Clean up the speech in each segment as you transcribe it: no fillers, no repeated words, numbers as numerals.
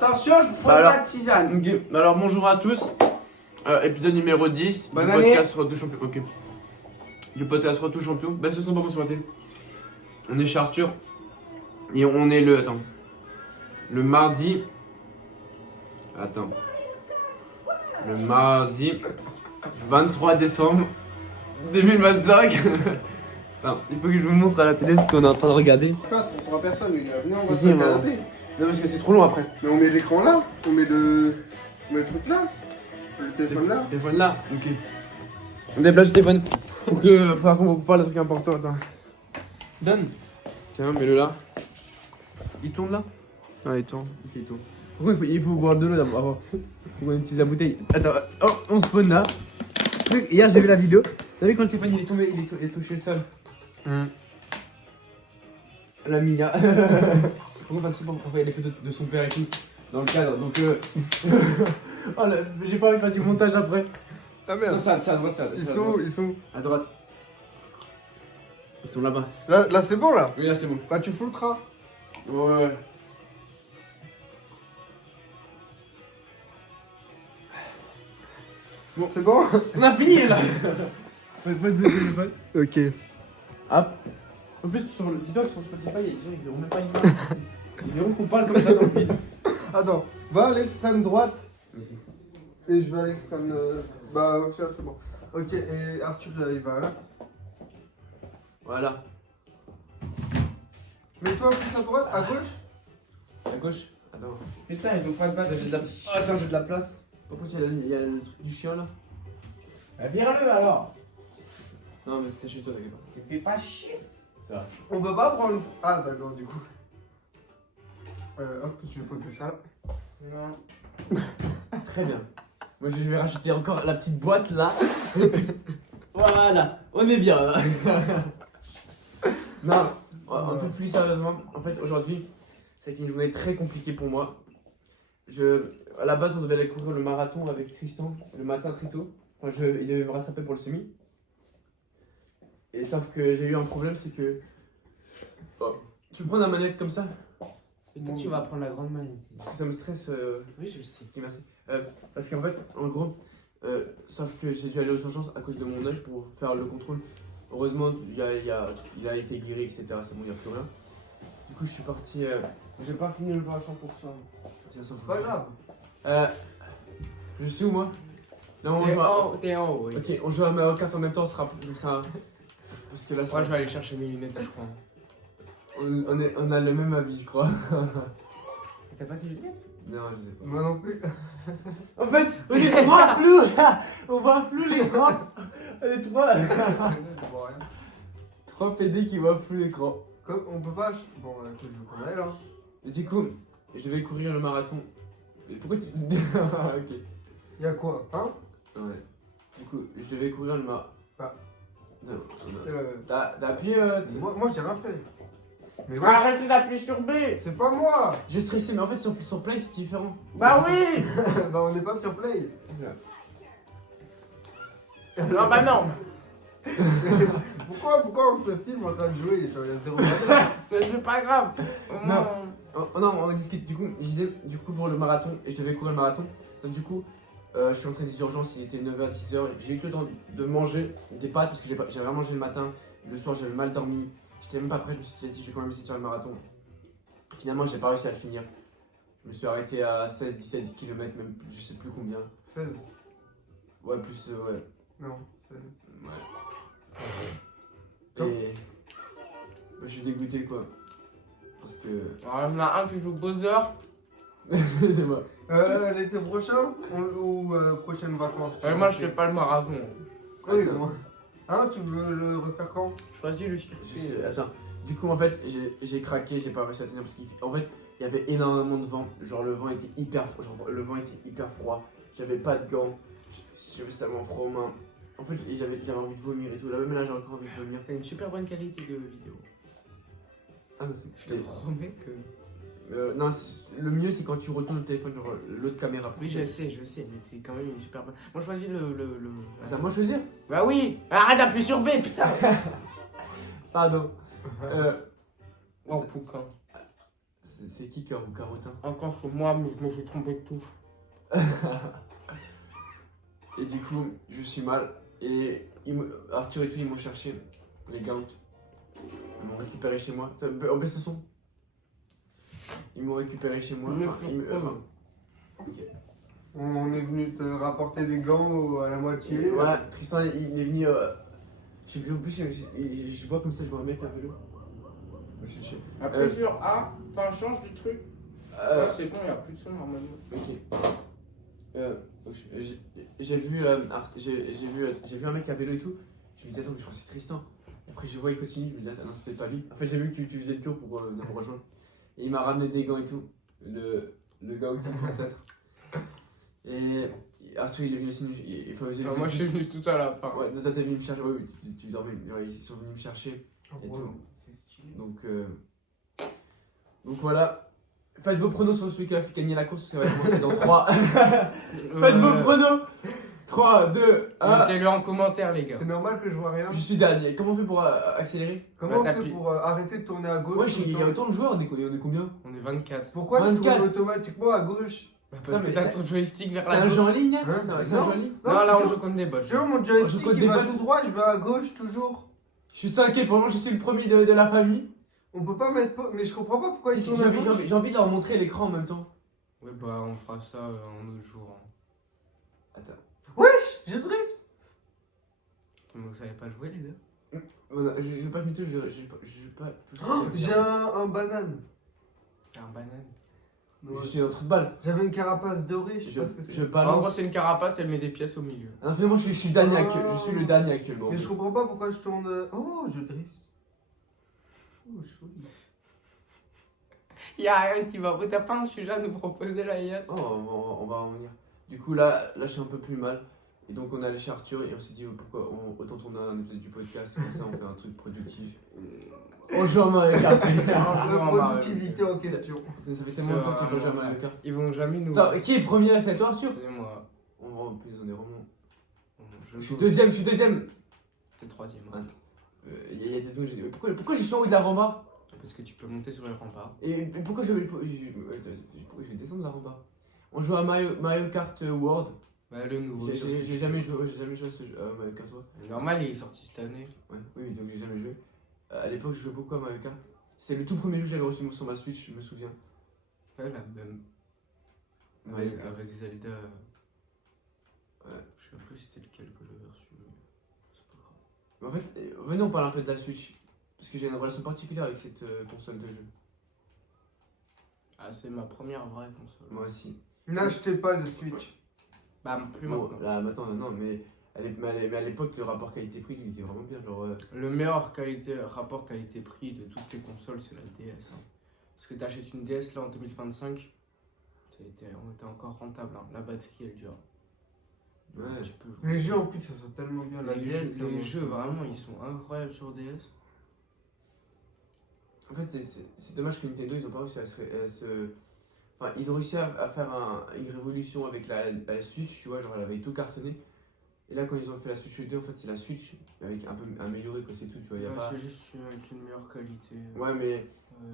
Attention, je prends alors, la tisane. Ok, alors bonjour à tous. Épisode numéro 10 Bonne du année. podcast Retour Champion. Ok. Du podcast Retour Champion. Bah, ce sont pas sur la télé. On est chez Arthur. Et on est le. Attends. Le mardi. Attends. Le mardi 23 décembre 2025. Enfin, il faut que je vous montre à la télé ce qu'on est en train de regarder. Pas pour personne, les gars. Venez, on Si, va si, se on va. regarder. Non, parce que c'est trop long après. Mais on met l'écran là, on met le truc là, le téléphone là. Le téléphone là. Ok. On déplace le téléphone. Faut qu'on vous parle de trucs importants. Attends. Donne. Tiens, mets-le là. Il tourne là? Ah, il tourne. Ok, il tourne. Pourquoi il faut boire de l'eau d'abord? Faut qu'on utilise la bouteille. Attends, oh, on spawn là. Hier j'ai vu la vidéo. T'as vu quand le téléphone il est tombé, il est touché le sol? La Mia. Pourquoi pas pour faire les photos de son père et tout dans le cadre. Donc oh là, j'ai pas envie de faire du montage après. Ah Non, merde. ça à droite, ça. Ils sont où? Ils sont où? À droite. Ils sont là-bas. Là c'est bon là. Oui, là c'est bon. Bah tu flouteras. Ouais. Bon, c'est bon. On a fini là. Pose le téléphone. Ok. Hop. En plus sur le TikTok, sur Spotify, il y a des gens qui verront même pas une image. Ils verront qu'on parle comme ça dans le vide. Attends, va à l'extrême droite Vas-y. et je vais à l'extrême. Bah au final c'est bon. Ok, et Arthur il va là. Voilà. Mets-toi plus à droite, à gauche. À gauche. Attends. Putain, ils ont pas de batterie. J'ai de la... Attends, j'ai de la place. Pourquoi il y a le truc du chien là? Bah, vire-le alors. Non, mais c'était chez toi, t'inquiète pas. Tu fais pas chier. Ça va. On peut pas prendre. Ah bah non du coup. Hop, tu veux poser ça. Non. Très bien. Moi, je vais racheter encore la petite boîte là. Voilà. On est bien là. Non, un peu plus sérieusement. En fait, aujourd'hui, ça a été une journée très compliquée pour moi. À la base, on devait aller courir le marathon avec Tristan le matin très tôt. Enfin, il devait me rattraper pour le semi. Et sauf que j'ai eu un problème, c'est que. Oh, tu me prends la manette comme ça? Et toi, tu vas prendre la grande manette. Parce que ça me stresse. Oui, je sais. Ok, merci. Parce qu'en fait, en gros, sauf que j'ai dû aller aux urgences à cause de mon œil pour faire le contrôle. Heureusement, il a été guéri, etc. C'est bon, il n'y a plus rien. Du coup, je suis parti. J'ai pas fini le jour à 100%. Tiens, ça Pas grave. Je suis où moi? Non, on joue à... T'es en haut, oui. Ok, on joue à Mario Kart en même temps, on sera comme ça. Parce que là, Moi, je vais aller chercher mes lunettes, je crois. on a le même avis, je crois. T'as pas tes lunettes? Non, je sais pas. Moi non plus. En fait, on est trois flous là. On voit flou l'écran. On est trois. Je vois rien. 3 PD qui voient flou l'écran. Comme on peut pas. Bon, écoute, je veux qu'on aille là. Et du coup, je devais courir le marathon. Mais pourquoi tu... Ok. Y'a quoi? Hein? Ouais. Du coup, je devais courir le marathon. Ah. Non. T'as appuyé... Moi j'ai rien fait. Mais ouais, Arrête d'appuyer sur B. c'est pas moi. J'ai stressé, mais en fait sur Play c'est différent. Bah oui. Bah on n'est pas sur Play. Non, bah non. Pourquoi on se filme en train de jouer? Genre, il y a zéro valeur. Mais c'est pas grave. Non. Oh, non, on discute. Du coup, je disais, du coup, pour le marathon, et je devais courir le marathon. Donc, du coup, je suis entré des urgences, il était 9h, 10h. J'ai eu le temps de manger des pâtes parce que j'avais vraiment mangé le matin. Le soir, j'avais mal dormi. J'étais même pas prêt, je me suis dit, je vais quand même essayer de faire le marathon. Finalement, j'ai pas réussi à le finir. Je me suis arrêté à 16-17 km, même je sais plus combien. 16. Ouais, plus, ouais. Non, 16. Ouais. Et. Bah, je suis dégoûté, quoi. Parce que. Alors, il y en a un qui joue Bowser. C'est moi. L'été prochain ou prochaine vacances? Moi, je fais pas le marathon. Oui, Attends. moi. Hein, tu veux le refaire quand? Choisis le Je sais, attends. Du coup, en fait, j'ai craqué, j'ai pas réussi à tenir parce qu'en fait, il y avait énormément de vent. Genre, le vent était hyper froid. J'avais pas de gants. J'avais seulement froid aux mains. En fait, j'avais envie de vomir et tout. Là, même là, j'ai encore envie de vomir. T'as une super bonne qualité de vidéo. Ah, mais c'est. Je te promets que. Non, le mieux, c'est quand tu retournes le téléphone, genre l'autre caméra. Oui, je sais, mais t'es quand même une super bonne. Moi, choisis le. Ah, c'est à moi de choisir? Bah oui. Arrête d'appuyer sur B, putain. Pardon. Oh, poucan. c'est qui Carotin? Encore que moi, mais je me suis trompé de tout. Et du coup, je suis mal. Et Arthur et tout, ils m'ont cherché. Les gars, ils m'ont récupéré chez moi. On baisse le son. Ils m'ont récupéré chez moi. Ok. On est venu te rapporter des gants à la moitié. Ouais, Tristan, il est venu. Je sais plus, en plus, je vois comme ça, je vois un mec à vélo. Je chercher. Appuie sur A, enfin change du truc. Ouais, c'est bon, il n'y a plus de son normalement. Ok. J'ai vu un mec à vélo et tout. Je me disais, attends, mais je crois que c'est Tristan. Après, je vois, il continue. Je me disais, ah non, c'était pas lui. En fait, j'ai vu que tu faisais le tour pour venir me rejoindre. Et il m'a ramené des gants et tout. Le gars au-dessus de l'ancêtre. Et Arthur, il est venu aussi. Moi, je suis venu tout à la fin. Ouais, toi, t'es venu me chercher. Oui, tu dormais. Ouais, ils sont venus me chercher. Et tout. Donc voilà. Faites vos pronos sur celui qui va gagner la course parce que ça va commencer dans 3. Faites vos pronos. 3, 2, 1. Mettez-le en commentaire, les gars. C'est normal que je vois rien. Je suis dernier. Comment on fait pour accélérer? Comment on fait pour arrêter de tourner à gauche? Ouais, tout le il y a temps autant de joueurs, on est combien? On est 24. Pourquoi tu 24? tournes automatiquement à gauche? Parce Non, que mais t'as c'est- ton joystick vers C'est la un gauche. jeu en ligne? Hein C'est un Non. jeu en ligne? Non, Non, là, je on te joue contre des bots. Je vois mon joystick, code il des va bots. tout droit, je vais à gauche toujours. Je suis 5 pour moi, je suis le premier de la famille. On peut pas mettre. Mais je comprends pas pourquoi il tourne à J'ai gauche. envie de leur montrer l'écran en même temps. Ouais, bah, on fera ça un autre jour. Hein. Attends. Wesh, je drift. Mais vous savez pas jouer, les gars? Je vais pas mytho, je vais pas tout Oh, j'ai un banane. T'as un banane. Je suis un trou de balle. J'avais une carapace dorée, je sais pas ce que Je c'est. En gros, balance. c'est une carapace, elle met des pièces au milieu. Non, finalement, je suis le dernier actuellement. Je suis le dernier actuellement. Mais je comprends pas pourquoi je tourne. Oh, je drift. Oh, chouette. Y'a rien qui va. T'as pas un sujet à nous proposer, là, Yas? Oh, on va en venir. Du coup, là, je suis un peu plus mal. Et donc, on est allé chez Arthur et on s'est dit pourquoi autant tourner un épisode du podcast. Comme ça, on fait un truc productif. On joue à Mario Kart. La productivité en question. Ça fait tellement longtemps que tu joue à Mario Kart. Ils vont jamais nous. Attends, qui est premier là? C'est toi, Arthur? C'est moi. Oh putain, on est vraiment. Je Je suis deuxième. T'es troisième. Ah, Il y a des secondes, j'ai dit pourquoi je suis en haut de la rambarde? Parce que tu peux monter sur les remparts. Et pourquoi je vais descendre la rambarde? On joue à Mario Kart World. Bah, le nouveau. J'ai jamais joué à ce jeu, Mario Kart World. Normal, il est sorti cette année. Ouais, oui, donc j'ai jamais joué. À l'époque, je jouais beaucoup à Mario Kart. C'est le tout premier jeu que j'avais reçu sur ma Switch, je me souviens. Ouais, la même. Mario Ouais, Kart. avec Zelda. Ouais. Je sais plus c'était lequel que j'avais reçu. Mais c'est pas grave. Mais en fait, venez, on parle un peu de la Switch. Parce que j'ai une relation particulière avec cette console de jeu. Ah, c'est ma première vraie console. Moi aussi. N'achetez pas de Switch. Bah, plus Bon, maintenant. là, maintenant, non, mais à l'époque, le rapport qualité-prix, il était vraiment bien. Genre, Le meilleur rapport qualité-prix de toutes tes consoles, c'est la DS. Hein. Parce que t'achètes une DS là en 2025, on était encore rentable. Hein. La batterie, elle dure. Ouais. Tu peux jouer. Les jeux en plus, ça sont tellement bien. La Les DS, jeux, vraiment, ils sont incroyables sur DS. En fait, c'est dommage que Nintendo, ils ont pas réussi à se. Enfin, ils ont réussi à faire une révolution avec la Switch, tu vois, genre elle avait tout cartonné. Et là, quand ils ont fait la Switch 2, en fait, c'est la Switch, mais avec un peu amélioré, quoi, c'est tout, tu vois. Y a Ouais, pas... c'est juste avec une meilleure qualité. Ouais, mais.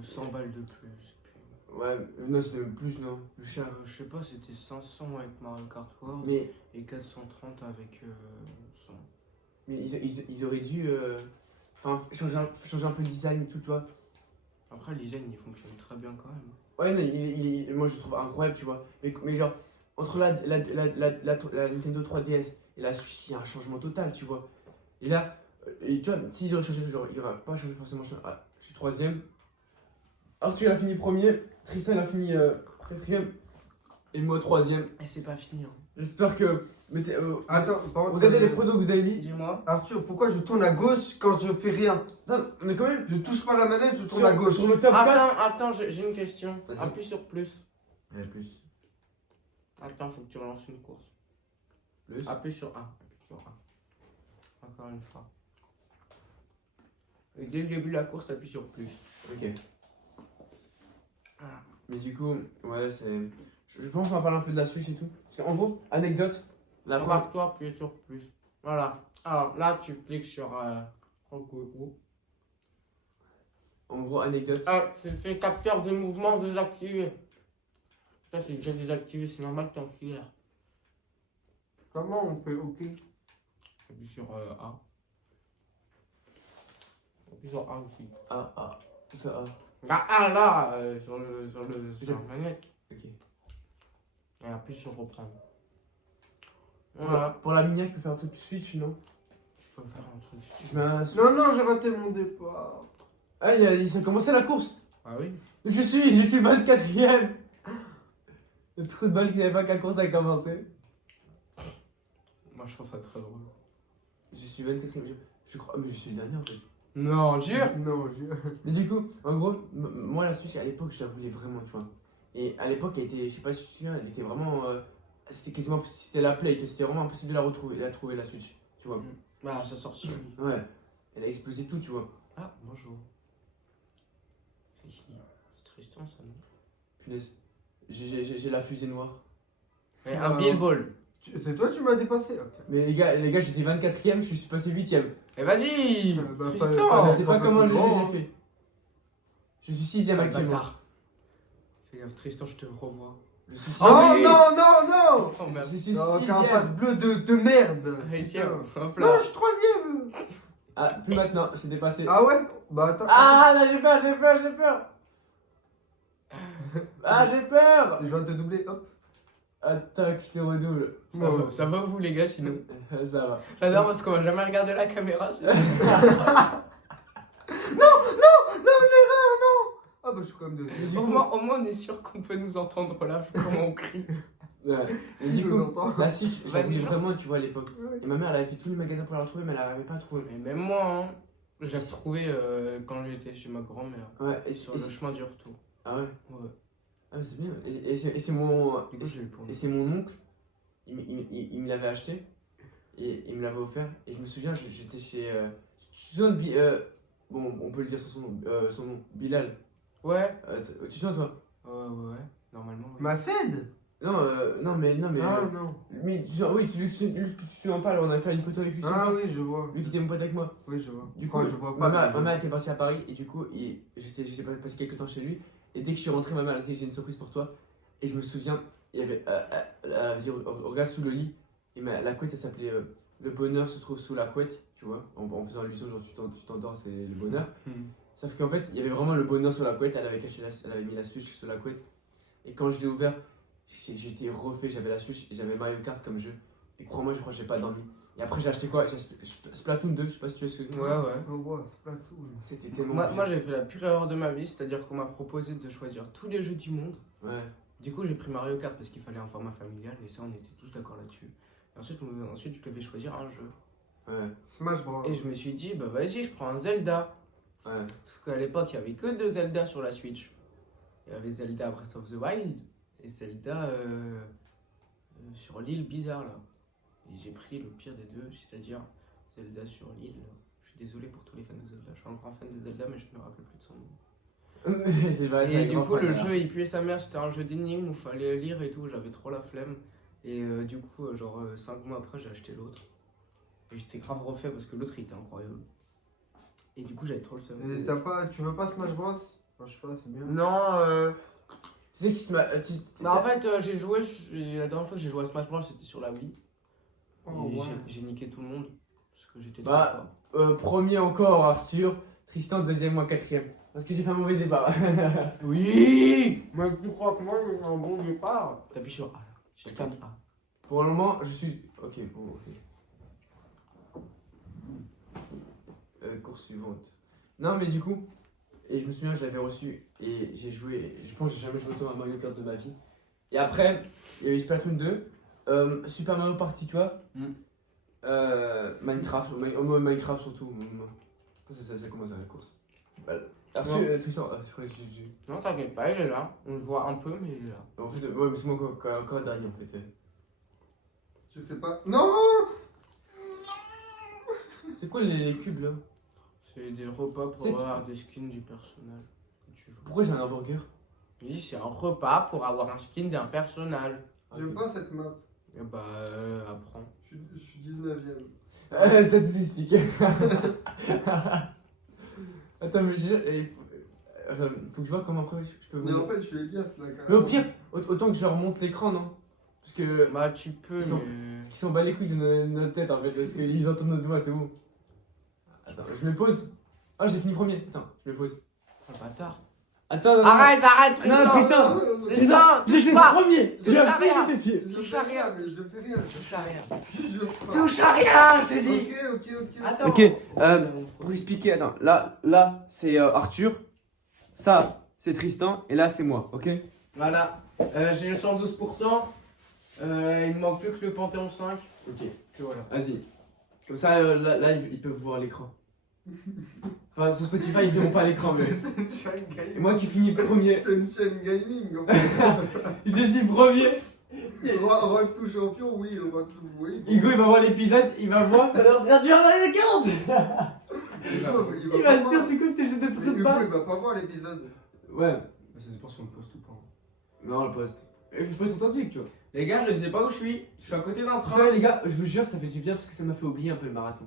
100 balles de plus. Puis, Ouais, non, c'était même plus, non, plus cher. je sais pas, c'était 500 avec Mario Kart World Mais, et 430 avec 100. mais ils auraient dû. Enfin, changer un peu le design et tout, tu vois. Après, le design il fonctionne très bien quand même. Ouais, non, moi je le trouve incroyable, tu vois. Mais genre, entre la Nintendo 3DS et la Switch, il y a un changement total, tu vois. Et là, tu vois, s'ils auraient changé, genre, il n'y aurait pas changé forcément. Ah, je suis troisième. Arthur il a fini premier, Tristan il a fini quatrième, et moi troisième. Et c'est pas fini. Hein. J'espère que. Attends, par contre, Regardez les pronos que vous avez mis. Dis-moi. Arthur, pourquoi je tourne à gauche quand je fais rien? Attends, mais quand même. Je touche pas la manette, je tourne à gauche. Sur le top 4. Attends, j'ai une question. Vas-y. Appuie sur plus. Plus. Attends, faut que tu relances une course. Plus. Appuie sur A. Appuie sur A. Encore une fois. Et dès le début de la course, appuie sur plus. Ok. Ah. Mais du coup, ouais, c'est. Je pense qu'on va parler un peu de la Switch et tout. Parce qu'en gros, anecdote. La première. Remarque-toi, appuie sur plus. Voilà. Alors là, tu cliques sur. En gros, anecdote. Ah, c'est capteur de mouvement désactivé. Ça, c'est déjà désactivé, c'est normal que t'es en filaire. Comment on fait OK? Appuie sur A. Appuie sur A aussi. Tout ça, Bah, A là, sur la manette. Ok. Et appuie sur reprendre. Voilà. Pour la minière, je peux faire un truc Switch, non? Je peux faire un truc. Je mets un... Non, j'ai raté mon départ. Ah, ça a commencé la course. Ah oui? Je suis 24ème. Le trou de balle qui n'avait pas qu'à course a commencé. Moi, je trouve ça très drôle. Je suis 24ème. Je crois, mais je suis le dernier en fait. Non, jure! Non, j'ai. Mais du coup, en gros, moi la Switch à l'époque, je la voulais vraiment, tu vois. Et à l'époque, elle était, je sais pas si tu te souviens, elle était vraiment. C'était quasiment. C'était la Play, tu vois, c'était vraiment impossible de la retrouver, la trouver, la Switch, tu vois. Bah, ça sorti. Ouais. Elle a explosé tout, tu vois. Ah, bonjour. C'est qui? C'est Tristan, ça, non? Punaise. J'ai la fusée noire. Et un Billball. C'est toi qui m'as dépassé. Ok. Mais les gars, j'étais 24ème, je suis passé 8ème. Et vas-y! Bah, Tristan! Je sais pas pas comment plus grand, j'ai fait. Je suis 6ème actuellement. Bâtard. Fais gaffe, Tristan, je te revois. Je suis Oh 6ème. non! Oh merde. Je suis Non, carapace 6ème. bleue de merde. Allez, tiens, hop Non, là. je suis 3ème. Ah, plus maintenant, j'ai dépassé. Ah ouais? Bah attends. Ah, là, j'ai peur. Ah, j'ai peur. Je viens de te doubler, hop. Attends, je te redouble. Ça va vous, les gars, sinon? Ça va. J'adore parce qu'on va jamais regarder la caméra, c'est ça. Non, l'erreur, non. Ah bah je suis quand même de. Au moins, on est sûr qu'on peut nous entendre là, vu comment on crie. Ouais. Et du Je coup, vous entends. la Switch, je la voulais Vanilla. vraiment, tu vois, à l'époque. Ouais. Et ma mère, elle avait fait tous les magasins pour la retrouver, mais elle n'arrivait pas à trouver. Mais même moi, hein, je l'ai retrouvé quand j'étais chez ma grand-mère. Ouais, Sur le chemin du retour. Ah ouais. Ouais. Ah, mais c'est bien. Et c'est mon. Du coup, j'ai eu pour Et c'est mon oncle, il me l'avait acheté et il me l'avait offert. Et je me souviens, j'étais chez. Tu te souviens de bon, on peut le dire son nom, Bilal. Ouais. Tu te souviens, toi? Ouais. Normalement, oui. Ma scène? Non, mais. Ah non. Mais, oui, tu en parles, on a fait une photo avec lui. Ah oui, je vois. Lui qui était mon pote avec moi. Oui, je vois. Du coup, Enfin, je vois ma pas. mère était partie à Paris et du coup, j'étais passé quelques temps chez lui. Et dès que je suis rentré, ma mère elle a dit j'ai une surprise pour toi. Et je me souviens, il y avait. Elle a dit regarde sous le lit. Et la couette elle s'appelait Le bonheur se trouve sous la couette, tu vois. En faisant allusion, genre tu t'endors, c'est le bonheur. Sauf qu'en fait, il y avait vraiment le bonheur sur la couette. Elle avait mis la Switch sur la couette. Et quand je l'ai ouvert, j'étais refait. J'avais la Switch et j'avais Mario Kart comme jeu. Et crois-moi, je crois que j'ai pas dormi. Et après, j'ai acheté quoi? J'ai acheté Splatoon 2, je sais pas si tu vois ce que. Ouais. Oh, wow, c'est pas tout. C'était tellement. Moi, j'ai fait la pire erreur de ma vie, c'est-à-dire qu'on m'a proposé de choisir tous les jeux du monde. Ouais. Du coup, j'ai pris Mario Kart parce qu'il fallait un format familial et ça, on était tous d'accord là-dessus. Et ensuite, je devais choisir un jeu. Ouais. Smash Bros. Et je me suis dit, bah vas-y, je prends un Zelda. Ouais. Parce qu'à l'époque, il n'y avait que 2 Zelda sur la Switch. Il y avait Zelda Breath of the Wild et Zelda sur l'île bizarre là. Et j'ai pris le pire des deux, c'est-à-dire Zelda sur l'île. Je suis désolé pour tous les fans de Zelda. Je suis un grand fan de Zelda, mais je ne me rappelle plus de son nom. C'est vrai. Et du coup, le jeu il puait sa mère. C'était un jeu d'énigmes où il fallait lire et tout. J'avais trop la flemme. Et du coup, genre 5 mois après, j'ai acheté l'autre. Et j'étais grave refait parce que l'autre il était incroyable. Et du coup, j'avais trop le seum. Et tu veux pas Smash Bros? Enfin, je sais pas, c'est bien. Non, Tu sais qui se m'a. bah, en fait, j'ai joué. La dernière fois que j'ai joué à Smash Bros, c'était sur la Wii. Oh, Et ouais. j'ai niqué tout le monde. Parce que j'étais Bah, trop fort. Premier encore, Arthur. Tristan, deuxième, moi, quatrième. Parce que j'ai fait un mauvais départ. Oui! Mais tu crois que moi j'ai un bon départ? T'appuies sur A là. Tu spam A. Pour le moment, je suis. Ok, bon, ok. Course suivante. Non, mais du coup, et je me souviens, je l'avais reçu et j'ai joué. Je pense que j'ai jamais joué autant à Mario Kart de ma vie. Et après, il y a eu Splatoon 2, Super Mario Party, tu vois. Minecraft, Minecraft surtout. Ça commence à la course. Arthur, Tristan, je crois que j'ai. Non, t'inquiète pas, il est là. On le voit un peu, mais il est là. En fait, ouais, mais c'est moi encore dernier en fait. Je sais pas. Non! C'est quoi les cubes là? C'est des repas pour C'est qui- avoir des skins du personnage que tu joues. Pourquoi j'ai un hamburger? Oui, c'est un repas pour avoir un skin d'un personnage. J'aime pas cette map. Et bah, apprends. Je suis 19ème. Ça tout s'explique. Attends, mais Faut que je vois comment après je peux Mais vous. en fait, je suis Elias là, carrément. Mais au pire, autant que je leur montre l'écran, non? Parce que. Bah, tu peux, Ils sont- mais. Parce qu'ils s'en bat les couilles de notre tête en fait, parce qu'ils entendent notre voix, c'est bon. Attends, je me pose. Ah, j'ai fini premier. Attends, je me pose. Oh, le bâtard. Attends, non, Arrête, arrête, Non, Tristan. Tristan. Tristan, Je touche suis pas. premier. Touche à rien. Je te tuer. Je Touche fais à rien, rien. mais je fais rien. Touche à rien. Juste, je fais pas. Touche à rien, je te dis. Ok. Attends. Ok, pour expliquer, attends, là c'est Arthur, ça c'est Tristan, et là c'est moi, ok? Voilà. J'ai le 112%. Il me manque plus que le Panthéon 5. Ok, Que voilà. vas-y. Comme ça, là ils peuvent voir l'écran. Enfin, sur Spotify, ils verront pas l'écran, mais. C'est une chaîne Et gaming. moi qui finis premier, C'est une chaîne gaming. En fait. je suis premier. Rock tout champion, oui, Rock tout, oui. Hugo il va voir l'épisode, il va voir. Alors, Arthur, on a 40. Il va se dire, c'est quoi c'était jeu de Mais trucs Hugo, pas? il va pas voir l'épisode. Ouais, Ça dépend si on le poste ou pas. non, le poste. Il faut être authentique, tu vois. Les gars, je sais pas où je suis. Je suis à côté d'un Vous train. savez, les gars, je vous jure, ça fait du bien parce que ça m'a fait oublier un peu le marathon.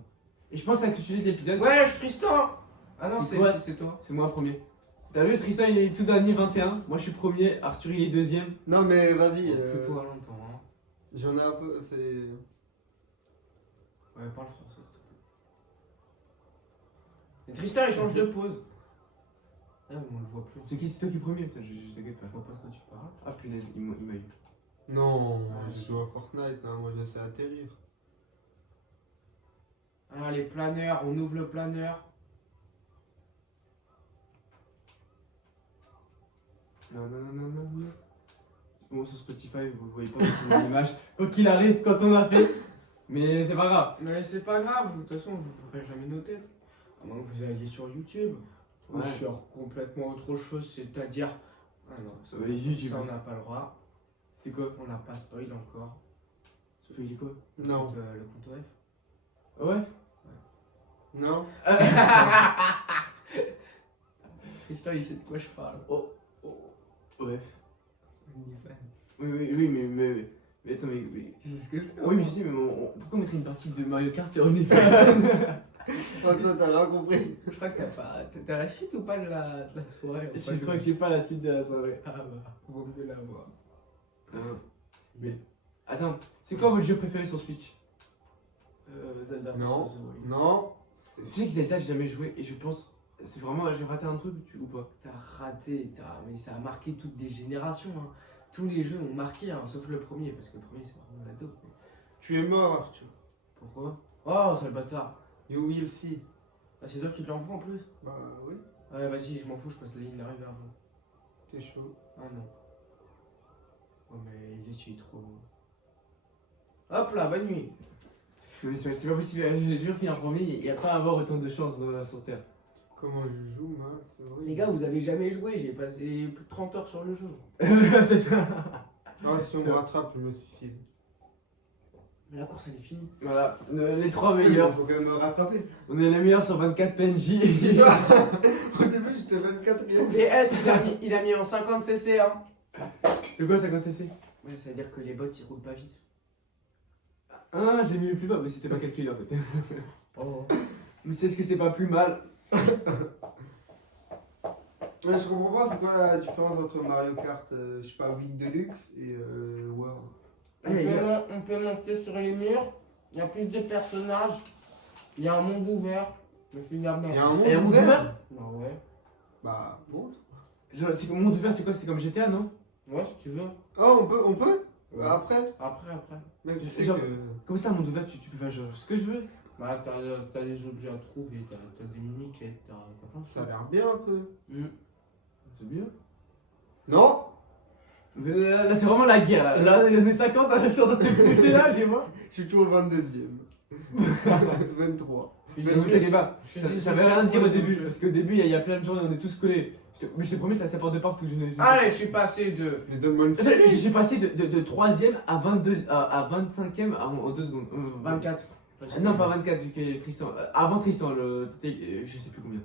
Et je pense avec le sujet de l'épisode. Ouais, je suis Tristan. Ah non, C'est c'est quoi c'est toi. C'est moi premier. T'as vu, Tristan il est tout dernier 21, moi je suis premier, Arthur il est deuxième. Non, mais vas-y. Plus pour longtemps. Hein. J'en ai un peu. C'est. Ouais, parle français, s'il te plaît. Et Tristan, il change de pause. Ah, mais on le voit plus. C'est toi qui es premier, putain, je t'inquiète Je pas. vois pas ce que tu parles. Ah punaise, il m'a eu. Non, Ah, je joue à Fortnite, hein, moi je sais atterrir. Ah, les planeurs, on ouvre le planeur. Non. Bon, sur Spotify, vous voyez pas c'est une image. Quoi qu'il arrive, quoi qu'on a fait. Mais c'est pas grave. Mais c'est pas grave, de toute façon, vous ne verrez jamais nos têtes. À moins que vous alliez sur YouTube. Ou Ouais. sur complètement autre chose, c'est-à-dire. Ah non, ça, Ouais, YouTube. ça, on n'a pas le droit. C'est quoi? On n'a pas spoil encore. Tu dis quoi? Non. Le compte OF. Ah ouais? Non. Tristan, il sait de quoi je parle. Ouais. OnlyFans. Oui, mais attends, mais. Tu sais ce que c'est? Oui, mais je sais, mais pourquoi on mettrait une partie de Mario Kart sur OnlyFans? Oh, toi, t'as rien compris. Je crois que t'as la suite ou pas de la soirée? Je crois que j'ai pas la suite de la soirée. Ah bah, vaut mieux la voir. Mais. Attends, c'est quoi votre jeu préféré sur Switch? Zelda Non. Breath of the Wild. Non. Tu sais que Zelda, j'ai jamais joué et je pense. C'est vraiment. J'ai raté un truc ou pas? T'as raté, mais ça a marqué toutes des générations. Hein. Tous les jeux ont marqué, hein, sauf le premier, parce que le premier c'est vraiment la dope. Mais... Tu es mort, Arthur. Pourquoi? Oh, sale bâtard! You will see. Ah, c'est toi qui te l'envoie en plus? Bah oui, Ouais, vas-y, je m'en fous, je passe la ligne d'arrivée avant. t'es chaud. Ah non. Oh, mais il est trop loin. Hop là, bonne nuit! Mais c'est pas possible, je jure finir premier, il n'y a pas à avoir autant de chance sur Terre. Comment je joue, mal, c'est vrai. Les gars, vous avez jamais joué, j'ai passé plus de 30 heures sur le jeu. Ah, si on me rattrape, je me suicide. Mais la course elle est finie. Voilà, les trois Il meilleurs. faut quand même me rattraper. On est les meilleurs sur 24 PNJ. Dis-toi, au début, j'étais 24ème. Et S, il a mis en 50 cc, hein. C'est quoi 50 cc? Ouais, ça veut dire que les bots ils roulent pas vite. Ah, j'ai mis le plus bas, mais c'était pas calculé en fait. Oh. Mais c'est ce que c'est pas plus mal. Mais je comprends pas, c'est quoi la différence entre Mario Kart, je sais pas, 8 Deluxe et World? On peut monter sur les murs, il y a plus de personnages, il y a un monde ouvert. Je suis la Il y merde. a un monde Et un monde ouvert? ouvert? Bah ouais. Bah, bon. Genre, monde ouvert, c'est quoi? C'est comme GTA, non? Ouais, si tu veux. Oh, on peut Ouais. Après Après. Mec, tu sais Genre- que... Comme ça, monde ouvert, tu peux faire genre ce que je veux. Bah t'as des objets à trouver, t'as des mini-quêtes, t'as plein de Ça a choses. l'air bien un peu. C'est bien. Non. Mais là, c'est vraiment la guerre. Là, il y en a 50, on est en train de te pousser là, j'ai moi. Je suis toujours 22ème. 23. Je suis Ne vous désolé, inquiétez pas. je suis Ça désolé veut rien dire au pour les début, objets. parce qu'au début, il y a plein de gens et on est tous collés. Mais je te promets, ça porte de partout. Allez, je suis passé de. Les Diamond Attends, je suis passé de 3ème à 25ème en 2 secondes. 24. Non, pas 24, vu que Tristan. Avant Tristan, je sais plus combien.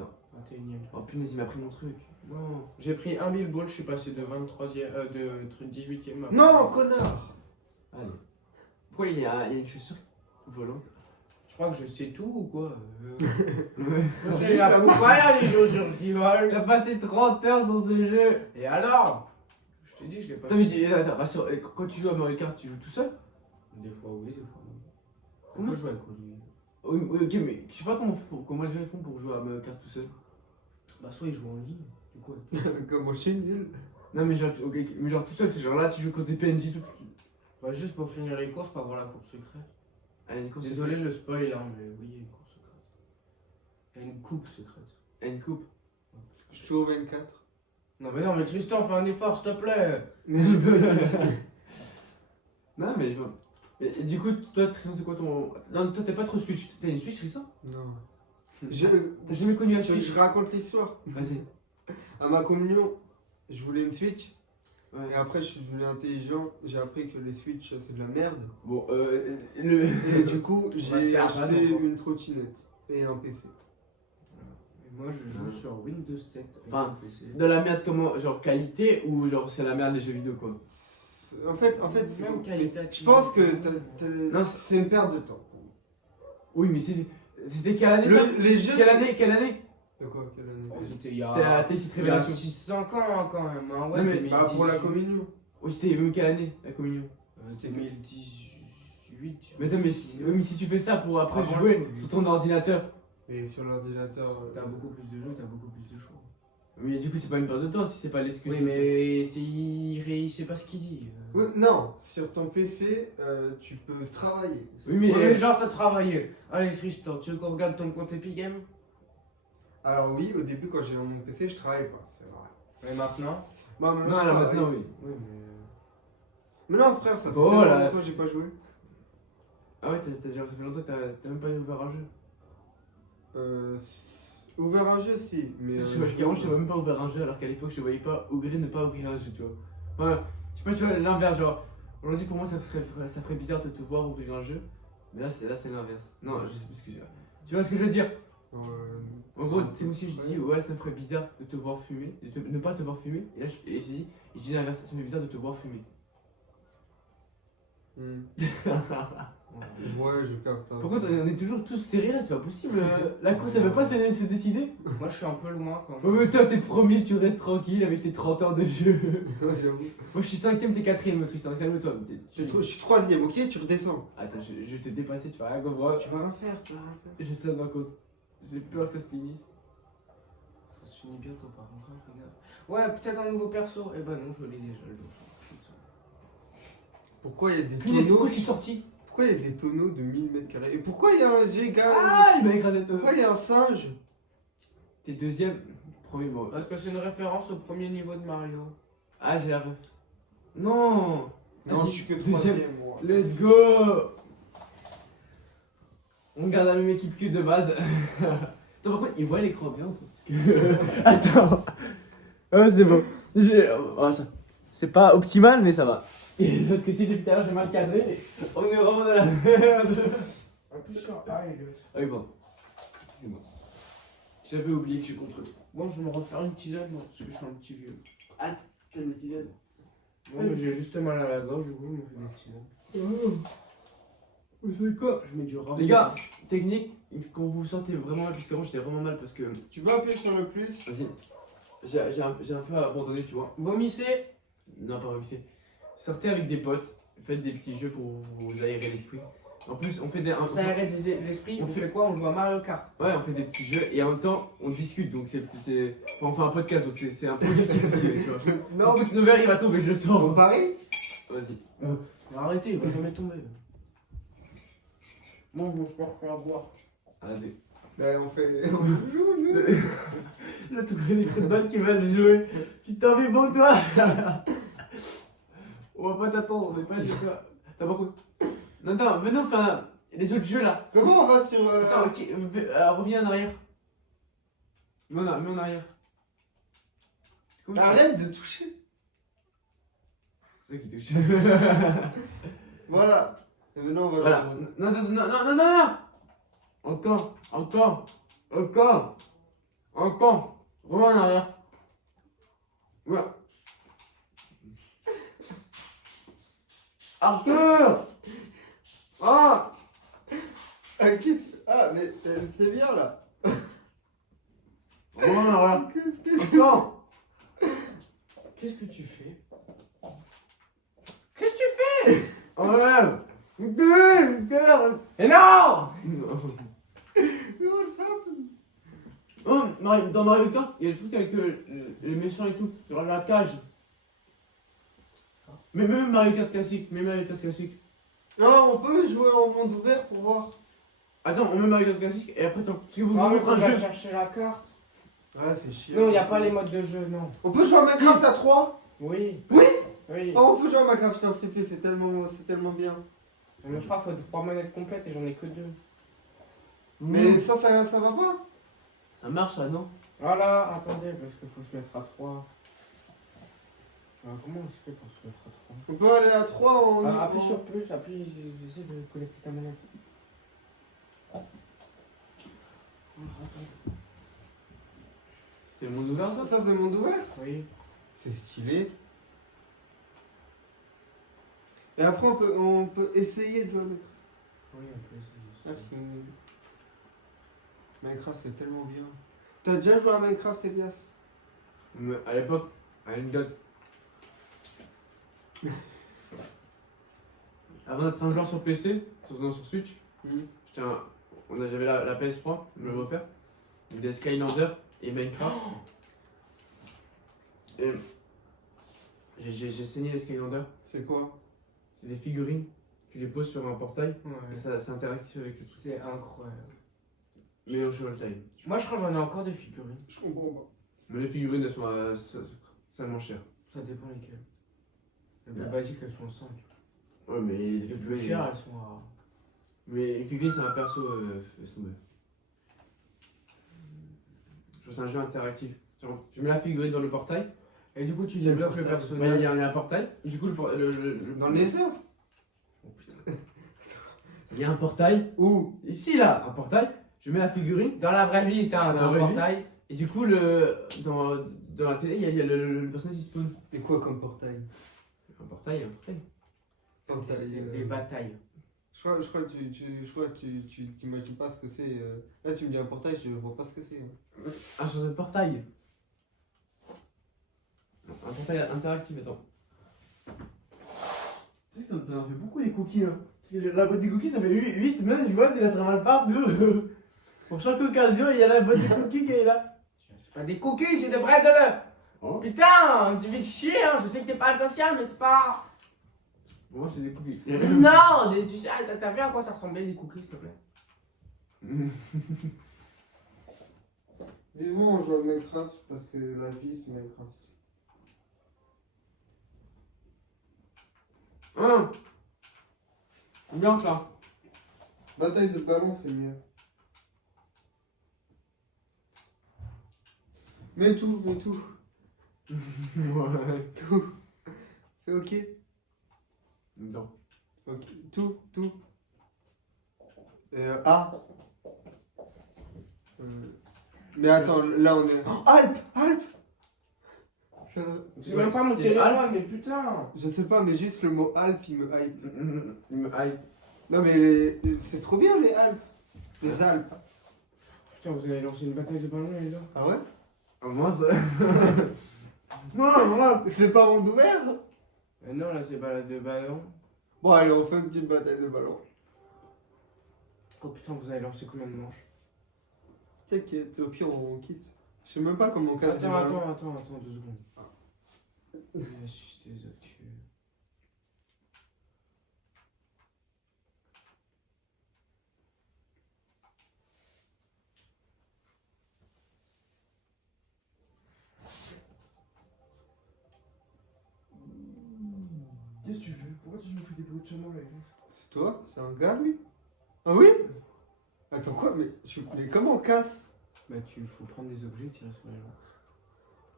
21ème. Oh punaise, il m'a pris mon truc. Non. J'ai pris 1000 balles, je suis passé de 23ème, de 18ème à. Non, connard. Allez. Pourquoi il y a une chaussure volante? Tu crois que je sais tout ou quoi Ouais. C'est la rien les jeux survival. T'as passé 30 heures sur ce jeu. Et alors? Je t'ai dit, je l'ai pas Attends, mais attends, rassure, quand tu joues à Mario Kart, tu joues tout seul? Des fois oui, des fois non. Comment? Moi je joue avec Olivier. Oui, oui, ok, mais je sais pas comment les gens ils font pour jouer à Mario Kart tout seul. Bah soit il joue en ligne, du coup. Comme moi, je suis nul. Non, mais genre, ok, mais genre tout seul, c'est genre là, tu joues contre des PNJ, tout. Bah juste pour finir les courses, pas voir la course secrète. Ah, une course Désolé le spoil hein, mais oui, il y a une course secrète. Il y a une coupe secrète. secrète. Une coupe. Je suis au 24. Non mais Tristan, fais un effort s'il te plaît. Mais je peux. Non, mais je vois. Mais du coup, toi, Tristan, c'est quoi ton. Non, toi, t'es pas trop Switch. T'as une Switch, Tristan? Non. T'as jamais connu la Je Switch? raconte l'histoire. Vas-y. À ma communion, je voulais une Switch. Ouais. Et après, je suis devenu intelligent. J'ai appris que les Switch, c'est de la merde. Bon, Et du coup, va se j'ai faire acheté vraiment. une trottinette et un PC. Et moi je joue sur Windows 7 avec Enfin, un PC. De la merde, comment? Genre qualité ou genre c'est la merde les jeux vidéo quoi? En fait, c'est- Même qualité. je pense que Non, c'est une perte de temps. Oui, mais c'était quelle année ça? Les jeux. Quelle c'est- année? Quelle année? De quoi, quelle année Oh, c'était il y T'as a eu cette il y a révélation? 6-5 ans hein, quand même. Hein. Ouais, Non, mais- 2018. Bah, pour la communion. Oui, c'était même quelle année la communion? C'était 2018. Mais attends, mais si tu fais ça pour après Avant jouer le Covid. sur ton ordinateur, Et sur l'ordinateur. T'as beaucoup plus de jeux, t'as beaucoup plus de choix. mais du coup c'est pas une perte de temps si c'est pas l'excuse. Oui, mais il sait pas ce qu'il dit. Ouais, non, sur ton PC, tu peux travailler. Oui, mais. Ouais, mais genre, t'as travaillé. Allez, Tristan, tu veux qu'on regarde ton compte Epic Game? Alors oui, au début quand j'ai mon PC, je travaillais pas, c'est vrai. Et maintenant? Bah, maintenant, Non, je là travaille. maintenant oui. Oui, Mais non, frère, ça fait Oh tellement là. longtemps que j'ai pas joué. Ah ouais, genre, ça fait longtemps que t'as même pas ouvert un jeu. Ouvert un jeu, si. Mais, Carrément, je t'avais même pas ouvert un jeu alors qu'à l'époque je voyais pas ouvrir ne pas ouvrir un jeu, tu vois. Enfin, je sais pas, tu vois, l'inverse, genre. Aujourd'hui pour moi ça ferait bizarre de te voir ouvrir un jeu. Mais là c'est l'inverse. Non, je sais plus ce que j'ai. Tu vois ce que je veux dire? En gros, c'est comme si je dis ouais, ça me ferait bizarre de te voir fumer, ne pas te voir fumer. Et là je dis l'inverse, ça me fait bizarre de te voir fumer. Ouais, je capte. Par contre, on est toujours tous serrés là, c'est pas possible. La course elle veut pas se décider. moi, je suis un peu loin quand Oh, même. mais toi t'es premier, tu restes tranquille avec tes 30 heures de jeu. Ouais, j'avoue. Moi je suis 5ème, t'es 4ème, Tristan, calme-toi. Je suis troisième, ok, tu redescends. Attends, je vais te dépasser, tu vas rien comprendre. Tu vas rien faire, tu vas rien faire. Je stresse ma compte. J'ai peur que ça se finisse. Ça se finit bientôt par contre, hein, fais gaffe. Ouais, peut-être un nouveau perso. Eh ben non, je l'ai déjà le dauphin. Putain. Pourquoi il y a des Punaise, tonneaux pourquoi je suis sorti? Pourquoi il y a des tonneaux de 1000 mètres carrés? Et pourquoi il y a un giga? Ah, il m'a écrasé de. Pourquoi il y a un singe? T'es deuxième, premier mot. Parce que c'est une référence au premier niveau de Mario. Ah, j'ai la ref. Non. Non, je suis que deuxième. troisième, moi. Let's go. On garde la même équipe que de base. Attends, par contre, il voit l'écran bien. Parce que... Attends. Oh, c'est bon. Oh, ça. C'est pas optimal, mais ça va. Parce que si depuis tout à l'heure j'ai mal cadré, on est vraiment dans la merde. En plus, sur High. Ah oui, bon. Excusez-moi. J'avais oublié que je contrôlais. Bon, je vais me refaire une tisane moi, parce que je suis un petit vieux. T'as le tisane. Bon, mais j'ai juste mal à la gorge, du coup, je me fais des tisanes. Vous savez quoi? Je mets du rhum. Les gars, technique, quand vous vous sentez vraiment mal, parce que moi j'étais vraiment mal parce que. Tu peux appuyer sur le plus? Vas-y. J'ai un peu abandonné, tu vois. Vomissez. Non, pas remixer. Sortez avec des potes, faites des petits jeux pour vous aérer l'esprit. En plus, on fait des. On s'arrête l'esprit, on fait quoi? On joue à Mario Kart. Ouais, on fait des petits jeux et en même temps, on discute, donc c'est. Enfin, on fait un podcast, donc c'est un productif aussi, tu vois. Non, Écoute, le verre il va tomber, je le on sens. parie? Vas-y. Mais arrêtez, il va jamais tomber. Bon, je vais faire à boire. Vas-y. Ouais, on fait. Là, tout les footballs qui veulent jouer. Tu t'en mets bon, toi? On va pas t'attendre, on est pas chez toi. T'as pas quoi? Non, attends, venez, on fait les autres jeux là. Comment on va sur. Attends, ok, reviens en arrière. Mets en arrière. Comment- Arrête de toucher. C'est ça qui touche. Voilà. Et maintenant, on va. Voilà. Non, non, non, non, non, non. Encore. Reviens en arrière. Voilà. Arthur! Ah! Ah, mais c'était bien là. Voilà. Qu'est-ce que tu Non. Qu'est-ce que tu fais? Qu'est-ce que tu fais? Enlève. Et non! Mais on le sait. Oh, dans Mario Kart, il y a le truc avec les méchants et tout, sur la cage. Mais même Mario Kart classique, Non, on peut jouer en monde ouvert pour voir. Attends, on met Mario Kart classique et après, attends, si vous Ah, mais montre faut un pas jeu. chercher la carte. Ouais, c'est chiant. Non, y a pas les modes de jeu, non. On peut jouer à Minecraft à 3. Oui. Oui. Oui. Oh, on peut jouer à Minecraft, putain, s'il te plaît, c'est tellement bien. Mais je crois qu'il faut 3 manettes complètes et j'en ai que 2. Mais ça va pas. Ça marche, ça, non? Voilà, attendez, parce qu'il faut se mettre à 3. Alors, comment on se fait pour se mettre à 3? On peut aller à 3 en. Appuie sur plus, essaie de connecter ta manette. C'est le monde ouvert, ça? Ça c'est le monde ouvert. Oui. C'est stylé. Et après, on peut essayer de jouer à Minecraft. Oui, on peut essayer. Merci. Minecraft, c'est tellement bien. T'as déjà joué à Minecraft, Elias? Mais à l'époque, à une date. Avant d'être un joueur sur PC, sur Switch, j'avais la PS3, me le refaire. Il y avait Skylander et Minecraft. Et j'ai saigné les Skylander. C'est quoi? C'est des figurines. Tu les poses sur un portail et Ouais. c'est interactif avec C'est incroyable. meilleur jeu all time. Moi, je crois que j'en ai encore des figurines. Je comprends pas. Mais les figurines, elles sont salement chères. Ça dépend lesquelles. Les plus Ouais. basiques, elles sont à 5. Ouais, mais les Les plus figurines. chères, elles sont à. Mais les figurines, c'est un perso. Je trouve que c'est un jeu interactif. Genre, je mets la figurine dans le portail. Et du coup, tu débloques le Ouais, personnage. il y a un portail. Du coup, Dans les heures? Oh putain. Il y a un portail. Où? Ici, là, un portail. Je mets la figurine. Dans la vraie vie, t'as Dans la un vraie vie. portail. Et du coup, dans la télé, il y a le personnage qui spawn. Et quoi comme portail? Un portail. Portail. Les batailles. Je crois que tu t'imagines pas ce que c'est. Là, tu me dis un portail, je vois pas ce que c'est. Hein. Un sur un portail. Un portail interactif, attends. Tu sais qu'on en fait beaucoup les cookies là. Parce que la boîte des cookies, ça fait 8 semaines, je vois, tu la travailles partout. Pour chaque occasion, il y a la boîte des cookies qui est là. C'est pas des cookies, c'est des bredel. Oh. Putain, tu fais chier, hein. Je sais que t'es pas alsacien, mais c'est pas. Pour moi, c'est des cookies. Non, tu sais, t'as vu à quoi ça ressemblait des cookies, s'il te plaît? Vivement, on joue à Minecraft parce que la vie, c'est Minecraft. Bien là. Bataille de ballon, c'est mieux. Mais tout. Ouais. Tout. Fais ok. Non. Ok. Tout. Ah. Mais attends, là on est. Oh, Alp. C'est même pas mon C'est téléphone, mais putain. Je sais pas, mais juste le mot Alp, il me hype. Il me hype. Non mais c'est trop bien les Alpes. Les Alpes. Putain, vous allez lancer une bataille de ballons, les gars. Ah ouais? Moi, Non, c'est pas monde ouvert. Non, là, c'est balade de ballons. Bon allez, on fait une petite bataille de ballon. Oh putain, vous allez lancer combien de manches? T'inquiète, au pire on quitte. Je sais même pas comment on casse des ballons. Attends, 2 secondes. Assister les actus. Qu'est-ce que tu veux? Pourquoi tu nous fais des bruits de chameau là? C'est toi? C'est un gars lui? Ah oui? Attends quoi? Mais comment on casse? Bah, faut prendre des objets et tirer sur les gens.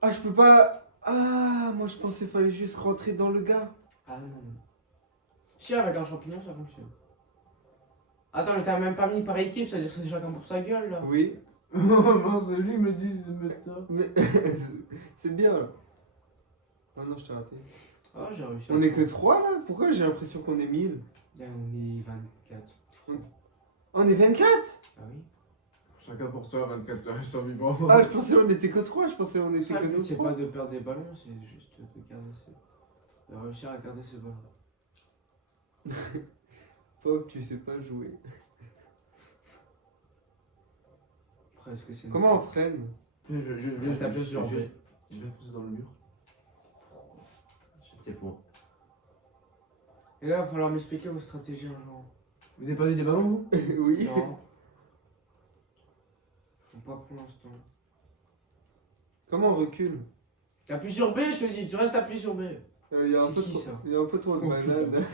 Ah je peux pas. Ah moi je pensais qu'il fallait juste rentrer dans le gars. Ah non. Si, avec un champignon, ça fonctionne. Attends, mais t'as même pas mis par équipe, c'est-à-dire que c'est chacun pour sa gueule là. Oui. Bon, c'est lui qui me dit de mettre ça. Mais c'est bien. Oh non, je t'ai raté. Ah, j'ai réussi. On est que 3 là? Pourquoi j'ai l'impression qu'on est 1000? Là, on est 24. Oh On est 24? Ah oui. Chacun pour soi, 24 survivants. Ah, je pensais on était que 3, je pensais on était Ça, que le but, nous c'est 3. pas de perdre des ballons, c'est juste de réussir à garder ce ballon. Pop, tu sais pas jouer. Presque, c'est Comment on freine? Je viens de taper sur B. Je viens de foncer dans le mur. Je ne sais pas. Et là, il va falloir m'expliquer vos stratégies un jour. Vous avez perdu des ballons, vous? Oui. Non. Faut pas pour l'instant. Comment on recule? T'appuies sur B, je te dis, tu restes appuyé sur B. Il y a un C'est peu qui, trop. ça Il y a un peu trop de Oh, banane.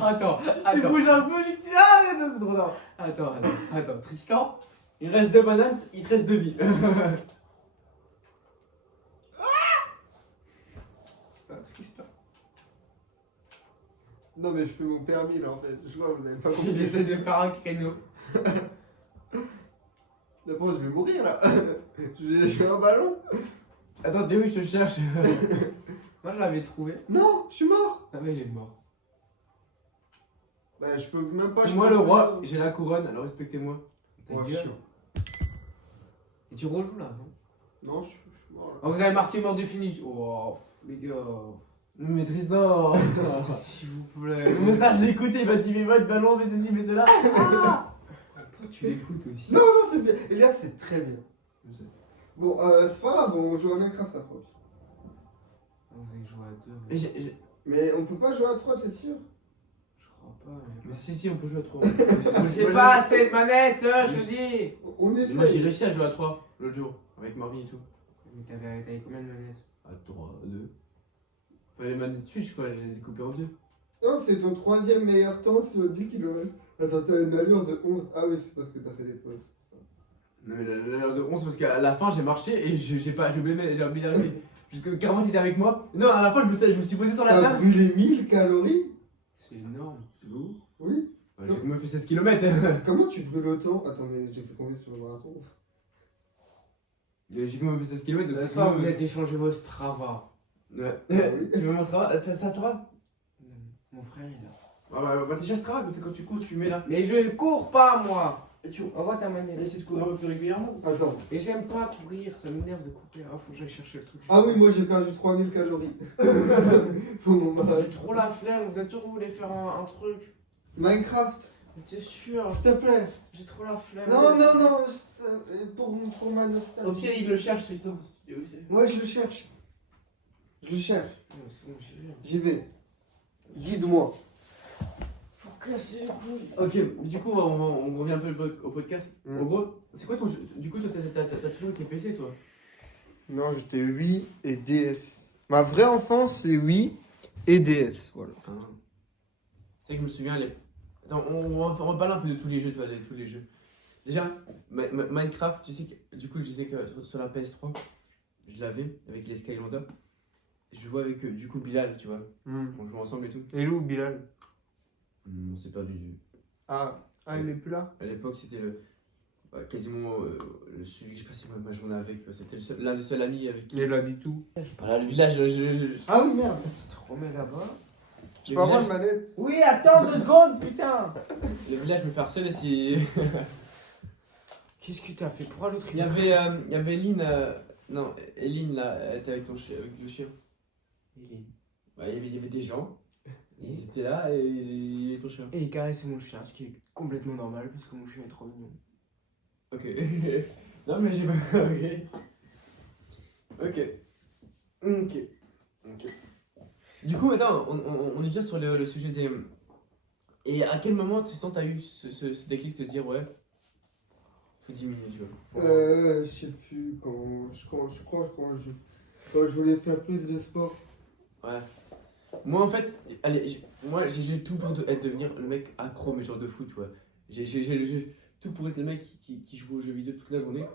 Attends, Tu attends, bouges un peu, je dis ah non, c'est trop tard. attends, Tristan. Il reste 2 bananes, il te reste 2 vies. C'est un Tristan. Non, mais je fais mon permis là en fait. Je vois, vous avez pas Il compris. essaie de faire un créneau. D'abord, je vais mourir là. J'ai un ballon. Attends, t'es où? Je te cherche. Moi, je l'avais trouvé. Non, je suis mort. Ah, mais il est mort. Bah, je peux même pas. C'est je moi peux le plus. roi, j'ai la couronne, alors respectez-moi. Ta Oh, gueule. chiant. Et tu rejoues là, non? Non, je suis mort là. Ah, vous avez marqué mort définitif. Oh, les gars. Non mais Tristan. S'il vous plaît. Mais ça, je l'ai écouté, il m'a dit mais votre ballon, mais ceci, mais cela. Ah Tu l'écoutes aussi. Non, non, c'est bien. Elias, c'est très bien. Je sais. Bon, c'est pas grave, on joue à Minecraft après. On va jouer à deux. Mais Mais on peut pas jouer à 3, t'es sûr? Je crois pas. mais si, on peut jouer à 3. C'est pas assez de manette, je te dis. On Moi j'ai essaie. réussi à jouer à 3 l'autre jour, avec Marvin et tout. Mais t'avais combien de manettes? À 3, 2. Fallait les manettes Twitch quoi, je les ai coupées en 2. Non, c'est ton 3ème meilleur temps sur 10 km. Attends, t'as une allure de 11. Ah oui, c'est parce que t'as fait des pauses. Non mais l'heure de 11 parce qu'à la fin j'ai marché et j'ai oublié d'arrêter. Puisque Carmot était avec moi. Non, à la fin je me suis posé sur la T'as table. brûlé 1000 calories? C'est énorme. C'est vous? Oui. Ouais, j'ai me fait 16 km. Comment tu brûles autant? Attends, mais j'ai fait combien sur le marathon? J'ai me fait 16 km. Ça se voit, vous avez échangé vos Strava. Ouais. oui. Tu veux mon Strava? Ça va? Mon frère, il a. Ah bah t'es déjà Strava, mais c'est quand tu cours, tu mets là. Mais je cours pas, moi. Et tu Envoie ta manette. essaies de courir un peu plus régulièrement. Attends. Et j'aime pas courir, ça m'énerve de courir. Ah, faut que j'aille chercher le truc. Ah oui, moi j'ai perdu 3000 calories. Pour mon J'ai marathon. trop la flemme, vous êtes sûr que vous voulez faire un truc? Minecraft, T'es sûr? s'il te plaît. J'ai trop la flemme. Non, non, non. Pour ma nostalgie. Au pire, il le cherche, Tristan. Tu sais où c'est? Ouais, je le cherche. Je le cherche. Non, c'est bon, j'y vais. J'y vais. Guide-moi. Faut casser les couilles. Ok, du coup, on revient un peu au podcast. Mm. En gros, c'est quoi ton jeu? Du coup, toi, t'as toujours été PC, toi? Non, j'étais Wii et DS. Ma vraie enfance, c'est Wii et DS. Voilà. C'est que je me souviens, attends, on va parler un peu de tous les jeux, toi, de tous les jeux. Déjà, Minecraft, tu sais que, du coup, je disais que sur la PS3, je l'avais avec les Skylanders. Je jouais avec, du coup, Bilal, tu vois. On joue ensemble et tout. Et où, Bilal? On s'est perdu de vue. Ah, il est plus là? À l'époque, c'était quasiment celui que je passais ma journée avec. C'était l'un des seuls amis avec qui. Il habite où? Voilà, le village, Ah oui, merde. Je te remets là-bas. Je peux avoir une manette? Oui, attends 2 secondes, putain. le village me fait harceler si. Qu'est-ce que t'as fait? Pourquoi l'autre Il y avait Eline, non, Eline là, elle était avec, avec le chien. Bah, il y avait des gens, ils étaient là et il y avait ton chien. Et il caressait mon chien, ce qui est complètement normal parce que mon chien est trop mignon. Ok. Non, mais j'ai pas. Ok. Du coup, attends, on y vient sur le sujet des. Et à quel moment, Tristan, t'as eu ce déclic de te dire, ouais, faut diminuer, tu vois? Je sais plus je crois quand je voulais faire plus de sport. Ouais. Moi, en fait, allez, j'ai tout pour devenir le mec accro, mais genre de foot, tu vois. J'ai tout pour être le mec qui joue aux jeux vidéo toute la journée.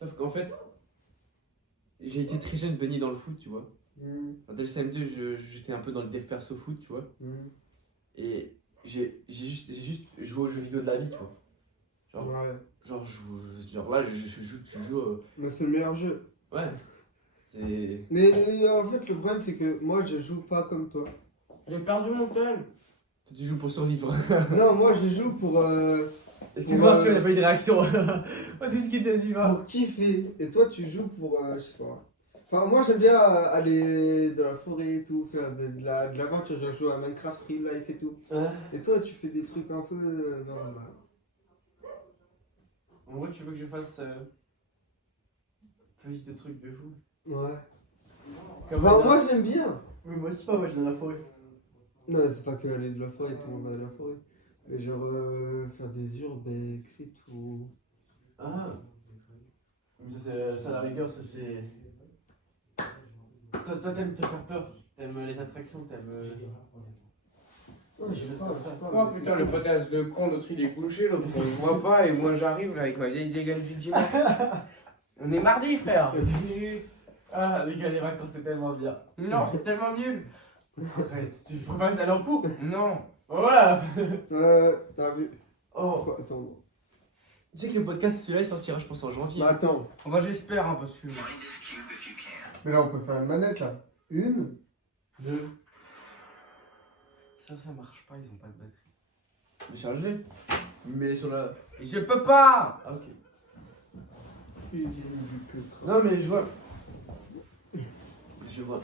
Sauf qu'en fait, j'ai été très jeune baigné dans le foot, tu vois. Dès le CM2, j'étais un peu dans le dev perso foot, tu vois. Et j'ai juste joué aux jeux vidéo de la vie, tu vois. Ouais. Genre là, je joue. Mais c'est le meilleur jeu. Ouais. C'est. Mais en fait, le problème, c'est que moi, je joue pas comme toi. J'ai perdu mon tel. Toi, tu joues pour survivre. Non, moi je joue pour. Excuse-moi, Ouais. il n'y a pas eu de réaction. On discute, vas-y, va. Pour kiffer. Et toi, tu joues pour. Je sais pas. Enfin, moi j'aime bien aller dans la forêt et tout, faire de l'aventure. Je joue à Minecraft Real Life et tout. Et toi, tu fais des trucs un peu. Normal. En gros, tu veux que je fasse plus de trucs de fou. Ouais. Comme Enfin, moi j'aime bien. Mais moi aussi, pas, moi, je suis dans la forêt. Non, c'est pas que aller de la forêt, tout le monde va de la forêt. Mais genre faire des urbex et tout. Ah. Mais ça, à la rigueur, ça c'est. Toi, t'aimes te faire peur. T'aimes les attractions, t'aimes. Ouais, je sais pas, comme ça. Oh putain, le potage de con, l'autre il est couché, l'autre on le voit pas, et moi j'arrive là avec ma vieille dégaine du dimanche. On est mardi, frère. Ah, les gars, les vacances, c'est tellement bien. Non, c'est tellement nul. Arrête, tu préfères aller en couple? Non. Voilà. T'as vu. Oh. Attends. Tu sais que le podcast, celui-là, il sortira, je pense, en janvier. Bah attends. Enfin, j'espère, hein, parce que. Mais là, on peut faire une manette là. Une, deux. Ça marche pas, ils ont pas de batterie. Mais charge-les. Mais sur la. Et je peux pas. Ah, ok. Non, Non, mais je vois. Je vois.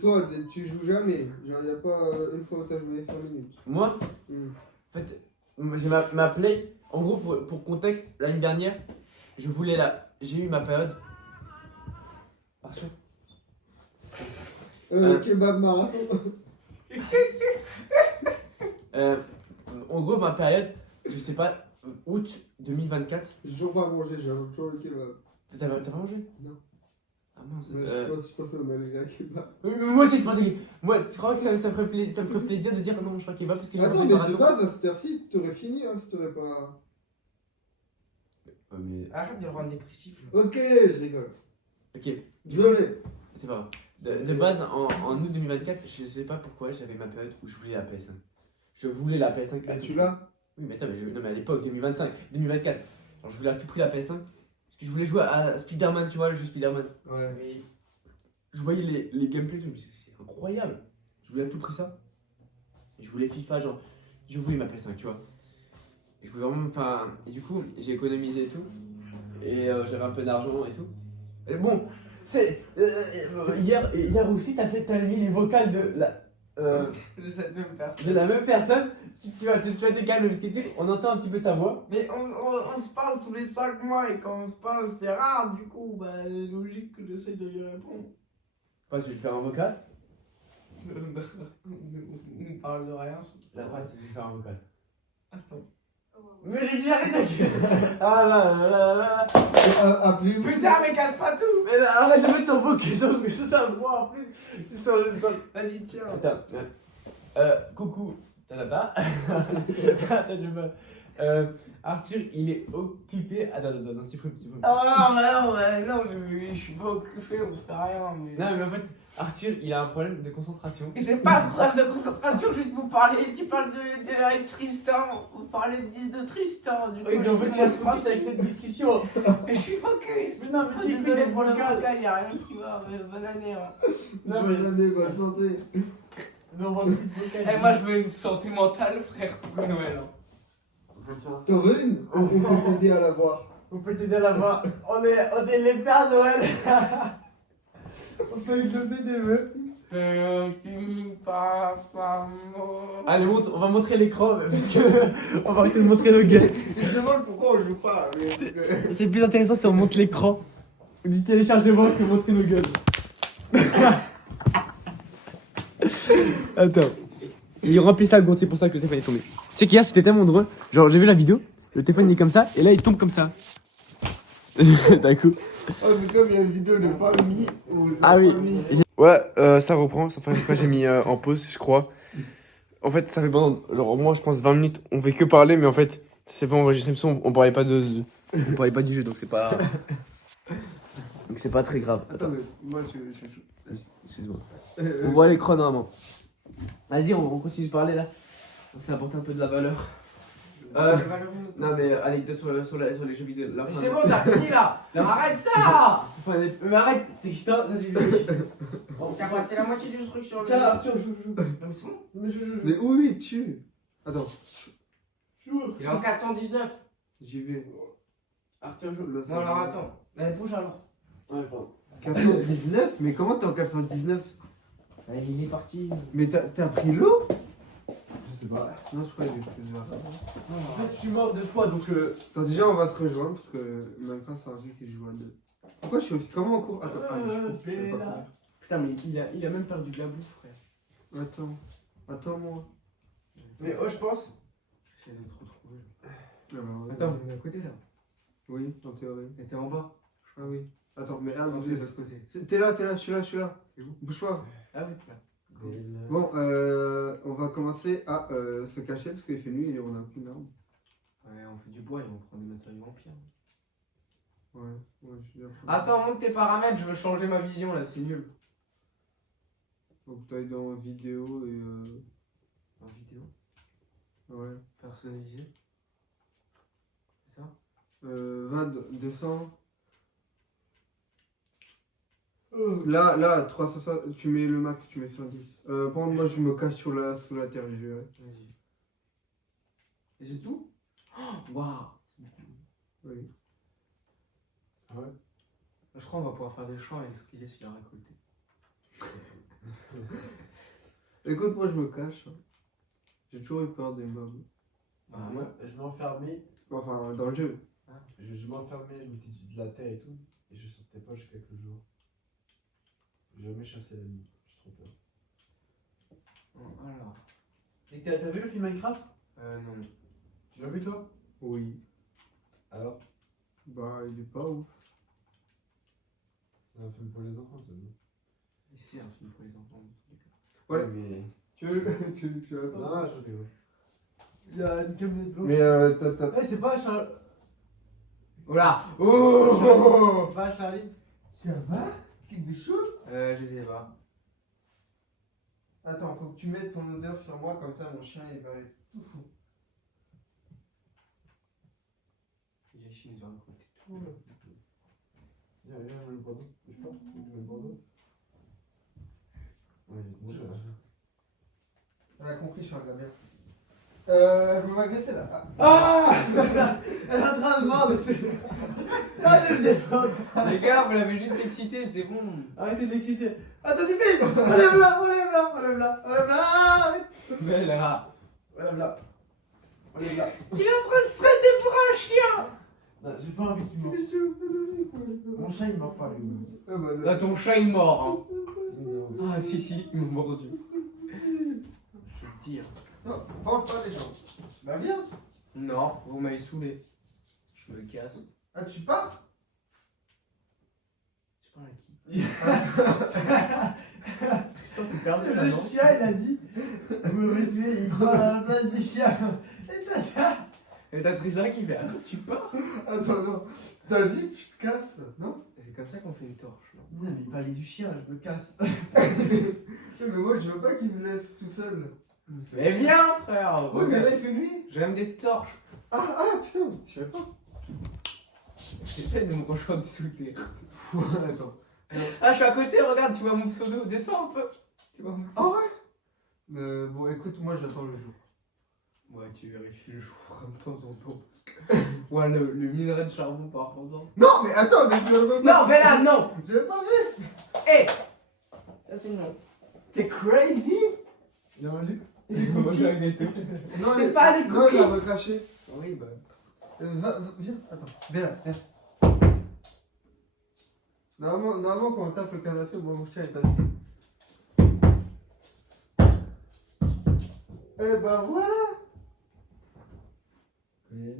toi, tu joues jamais. Genre, y a pas une fois où t'as joué 5 minutes. Moi, en fait, j'ai ma play. En gros, pour contexte, l'année dernière, je voulais la. J'ai eu ma période. Attention. Kebab marathon. En gros, ma période, je sais pas, août 2024. J'ai toujours pas mangé, j'ai toujours le kebab. T'as pas mangé? Non. Ah mince. Mais je pensais qu'on allait à kebab. Mais moi aussi, je pensais que. Moi, tu crois que ça me ferait plaisir de dire non, je crois qu'il va parce que je Attends, mange mais le de marathon. base, à cette heure-ci, t'aurais fini hein, si t'aurais pas. Mais. Arrête de le rendre dépressif. Ok, je rigole. Ok, Désolé. c'est pas grave. De base, en août 2024, je sais pas pourquoi j'avais ma période où je voulais la PS5. Je voulais la PS5. Ah, tu l'as? Oui, mais attends, non, mais à l'époque, 2025, 2024. Alors, je voulais à tout prix la PS5. Parce que je voulais jouer à Spider-Man, tu vois, le jeu Spider-Man. Ouais. Oui. Je voyais les gameplays, je me disais, c'est incroyable. Je voulais à tout prix ça. Et je voulais FIFA, genre, je voulais ma PS5, tu vois. Et je voulais vraiment, enfin, et du coup, j'ai économisé et tout. Et j'avais un peu d'argent et tout. Et bon, c'est. Hier aussi, t'as mis les vocales de la. De cette même personne. De la même personne. Tu vas te calmer parce que tu sais, on entend un petit peu sa voix. Mais on se parle tous les 5 mois et quand on se parle, c'est rare, du coup, bah, logique que j'essaie de lui répondre. Pas, je vais te faire un vocal. On parle de rien. Là, après, je vais te faire un vocal. Attends. Mais j'ai dit arrête Ah là là là là. Appelez Putain, mais casse pas tout. Mais arrête de mettre son vocal sur sa voix en plus. Sur le. Vas-y, tiens. Attends. Coucou. Attends, je veux. Arthur, il est occupé. Attends, tu peux. Oh non, je suis pas occupé, on fait rien. Mais... Non, mais en fait, Arthur, il a un problème de concentration. J'ai pas de problème de concentration, juste vous parlez. Tu parles avec Tristan, vous parlez de Tristan. Du coup, Oui, mais en fait, tu vas se laissez-moi focus avec notre discussion. Mais je suis focus. Mais non, mais tu écoutes Désolé les pour le vocales. vocal, y'a rien qui va. Mais bonne année. Hein. Non, mais. Bonne année, bonne santé. Non, on voit plus de vocal. Et moi, je veux une santé mentale, frère, pour Noël. Hein. T'en veux une? On peut t'aider à l'avoir. On peut t'aider à la voir. On est les pères Noël. On peut exaucer tes vœux. Allez, on va montrer l'écran parce que on va arrêter de montrer nos gueules. Il se demande pourquoi on joue pas. C'est plus intéressant si on montre l'écran du téléchargement que montrer nos gueules. Attends. Il remplit ça à c'est pour ça que le téléphone est tombé. Tu sais qu'hier c'était tellement drôle. Genre j'ai vu la vidéo, le téléphone il est comme ça et là il tombe comme ça. D'un coup. Oh, c'est comme il y a une vidéo de famille où Ah oui. Ouais, ça reprend. Enfin, j'ai mis en pause, je crois. En fait, ça fait pendant, genre, moi, je pense 20 minutes, on fait que parler, mais en fait, c'est pas enregistré, on parlait pas On parlait pas du jeu donc c'est pas. Donc c'est pas très grave. Attends, mais moi je Excuse-moi. On voit l'écran normalement. Vas-y, on continue de parler là. On s'est apporté un peu de la valeur. Non, mais anecdote sur les jeux vidéo. Mais c'est bon, t'as fini là. Arrête ça. Mais arrête, Tristan, ça suffit. Bon, t'as passé la moitié du truc sur le. Tiens, Arthur, joue. Non, mais c'est bon. Mais oui, tue. Attends, Il est en 419. j'y vais. Arthur joue. Là, ça Non, alors va. attends. Mais bouge alors. Ouais, pardon. 419. Mais comment t'es en 419? Il est parti. Mais t'as pris l'eau? Je sais pas. Non, je crois que j'ai pris l'eau. En fait, je suis mort 2 fois donc. Attends, déjà, on va se rejoindre parce que Minecraft, c'est un jeu qui se joue à deux. Pourquoi je suis aussi. Comment on court? Attends, je sais pas courir. Putain, mais il a même perdu de la bouffe, frère. Attends-moi. Mais oh, je pense. J'essaie de te retrouver. Alors, Attends, on est à côté là. Oui, en théorie. Et t'es en bas. Ah oui. Attends, mais Non, mais t'es de l'autre côté. t'es là, je suis là. T'es où? Bouge pas. Ah oui, là. Bon, on va commencer à se cacher parce qu'il fait nuit et on a plus d'armes. Ouais, on fait du bois et on prend des matériaux en pierre. Ouais, je suis bien. Attends, monte tes paramètres, je veux changer ma vision là, c'est nul. Faut que t'ailles dans vidéo et En vidéo, ouais. personnalisé. C'est ça? Va, descends. Là, 360, tu mets le max, tu mets 110. Par contre, moi je me cache sous la terre, je dirais. Vas-y. Et c'est tout? Oh, waouh! Oui. Ah ouais? Je crois qu'on va pouvoir faire des champs avec ce qu'il est s'il a récolté. Écoute, moi je me cache. J'ai toujours eu peur des mobs. Bah, moi, Je m'enfermais. Enfin, dans le jeu. Je m'enfermais, je mettais de la terre et tout. Et je sortais pas jusqu'à que le jour. J'ai jamais chassé la nuit. J'ai trop peur. alors. Et t'as vu le film Minecraft? Non. Tu l'as vu toi? Oui. Alors? Bah, il est pas ouf. C'est un film pour les enfants, c'est bon. Et c'est un film pour les enfants, dans tous les cas. Ouais. Mais. Tu veux Non, je t'ai ouais. Il y a une camionnette blanche. Mais t'as. Eh, c'est pas Charlie. Voilà! Oh! C'est pas Charlie. Ça va? Quelque chose? Je sais pas. Attends, faut que tu mettes ton odeur sur moi, comme ça mon chien il va être tout fou. Yashi nous a raconté tout. Viens, le Bordeaux. Je sais pas. Le Bordeaux. Ouais, il est bon. Elle a compris, je suis un gars bien. Je vais m'agresser là. Ah! Elle est en train de mordre, c'est. Arrêtez de défendre! Les gars, vous l'avez juste excité, c'est bon. Arrêtez de l'exciter! Attends, c'est fini! Enlève-la! Arrête! Mais là. Enlève-la! Il est en train de stresser pour un chien! Non, j'ai pas envie qu'il morde. Mon chat il mord pas lui. Ah bah, Là, ton chat il mord. Hein. Non. Ah, si, il m'a mordu. Je vais te dire. non, vends pas les gens. Bah viens. Non, vous m'avez saoulé. Je me casse. Ah, tu pars? Tu parles à qui? Tristan, t'es perdu là, Le non? chien il a dit vous résumez, il croit à la place du chien. Et t'as Tristan qui fait ah, tu pars? Attends, non. T'as dit tu te casses, non? C'est comme ça qu'on fait une torche. Non Non mais il parlait du chien, je me casse. Mais moi je veux pas qu'il me laisse tout seul. Mais viens, frère! Oui, mais là il fait nuit. J'aime des torches. Ah, putain, je savais pas. J'essaie de me rejoindre sous terre. Attends. Ah, je suis à côté, regarde, tu vois mon pseudo, descends un peu. Tu vois mon pseudo. Ah ouais? Bon, écoute, moi j'attends le jour. Ouais, tu vérifies le jour de temps en temps. Parce que... ouais, le minerai de charbon par exemple. Non, mais attends, mais je le Non, mais là, non! J'avais pas vu. Hé! Ça, c'est non. T'es crazy? Il a mangé? Non, C'est elle- pas des Non, il cookies. a recraché. Oui, bah. Viens, attends. Viens là, viens. Normalement, quand on tape le canapé, moi mon chien est pas laissé. Eh ben voilà! Eh!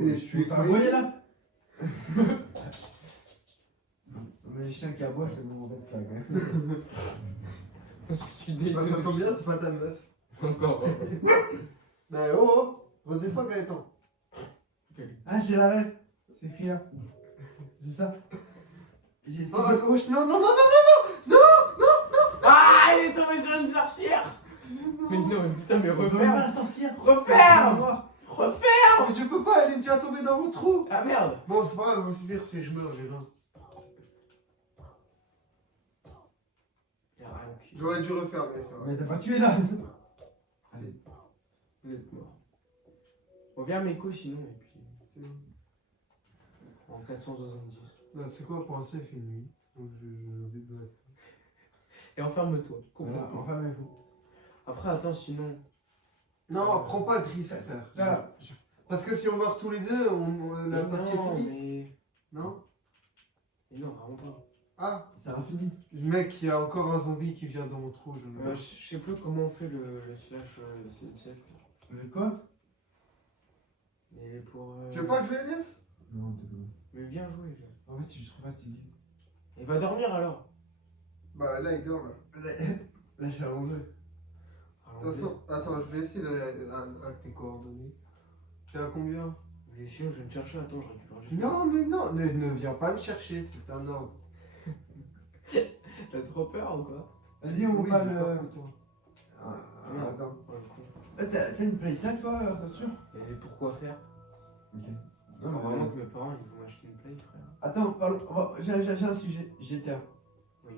Et je suis Ça aboyé là? Mais les chiens qui aboient, c'est mon red flag. Hein. Parce que tu dis. Bah, ça tombe bien, c'est pas ta meuf. Encore. Mais oh, redescends Gaëtan. Ah, j'ai la rêve. C'est rien. C'est ça. Oh, wesh, non, non, non, non, non, non, non, non, non. Ah! Ah, il est tombé sur une sorcière. Mais non, mais putain, mais On peut pas referme. la sorcière. Referme. Referme. Mais je peux pas, elle est déjà tombée dans mon trou. Ah merde. Bon, c'est pas grave, c'est pire si je meurs, j'ai rien. Il y a rien qui- J'aurais dû refermer ça. Mais t'as pas tué là. Vous êtes mort. On vient à Meko sinon, et puis. En 470. Non, tu sais quoi, pour l'instant, il fait nuit. Donc je vais te battre. Et enferme-toi. Voilà, Complètement. enfermez-vous. Après, attends, sinon. Non, prends pas de risque, frère. Là, Parce que si on meurt tous les deux, la Mais partie est non, finie. Non. mais non, vraiment pas. Ah, ça sera fini. mec, il y a encore un zombie qui vient dans mon trou. Je sais plus comment on fait le slash sunset. Quoi? Et pour. Tu veux pas jouer, Elias? Non, t'es bon. Mais viens jouer là. En fait, je suis trop fatigué. Et va dormir alors. Bah là, il dort là. Là, je suis allongé. Alors, De toute façon, attends, je vais essayer d'aller à tes coordonnées. T'es à combien? mais sinon, je viens te chercher. Attends, je récupère juste. Non, mais non, ne viens pas me chercher, c'est un ordre. T'as trop peur ou quoi? Vas-y, on Oui, va j'ai le. peur pour toi. Ah, attends. Ouais, con. T'as une Play 5 toi, voiture? Et pourquoi faire? Ok. Faut Non, mais vraiment que mes parents ils vont acheter une play, frère. Attends, parlons. J'ai un sujet. GTA. Oui.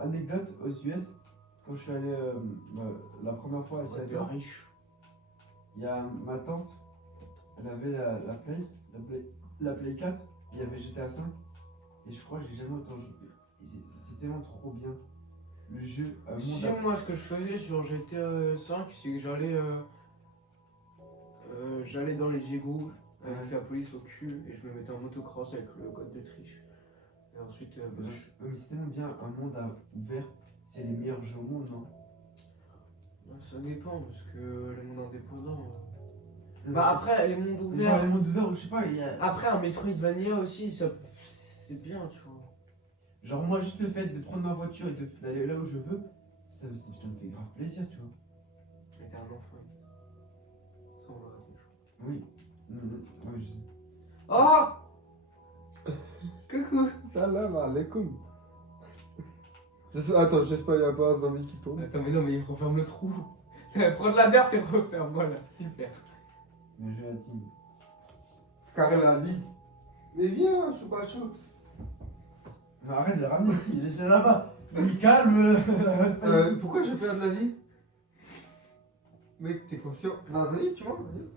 Anecdote aux US. Quand je suis allé la première fois à Ouais, de Seattle, riche. il y a ma tante, elle avait la Play 4, il y avait GTA 5, et je crois que j'ai jamais autant joué. C'est tellement trop bien. Le jeu, un monde Si moi ce que je faisais sur GTA 5, c'est que j'allais dans les égouts avec Ouais. la police au cul et je me mettais en motocross avec le code de triche. Et ensuite, Mais c'est tellement bien, un monde ouvert, c'est les meilleurs jeux au monde, non? ça dépend parce que les mondes indépendants. Non, Bah mais après les mondes c'est- genre ouverts. les mondes ouverts, je sais pas, il y a... Après un Metroidvania aussi, c'est bien, tu vois. Genre moi juste le fait de prendre ma voiture et d'aller là où je veux, ça me fait grave plaisir, tu vois. Mais t'es un enfant. Ça on l'a raté, je crois. Oui. Ouais, je sais. Oh. Coucou, salam alaikum. Attends, j'espère qu'il n'y a pas un zombie qui tombe. Attends mais non mais il referme le trou. Prends de la dirt et referme, voilà, super. Mais je la team. C'est carré la vie. Mais viens, je suis pas chaud. Non, arrête de le ramener ici, laisse-le là-bas. Il calme. Pourquoi je perds de la vie? Mec, t'es conscient? Bah vas-y, tu vois, vas-y.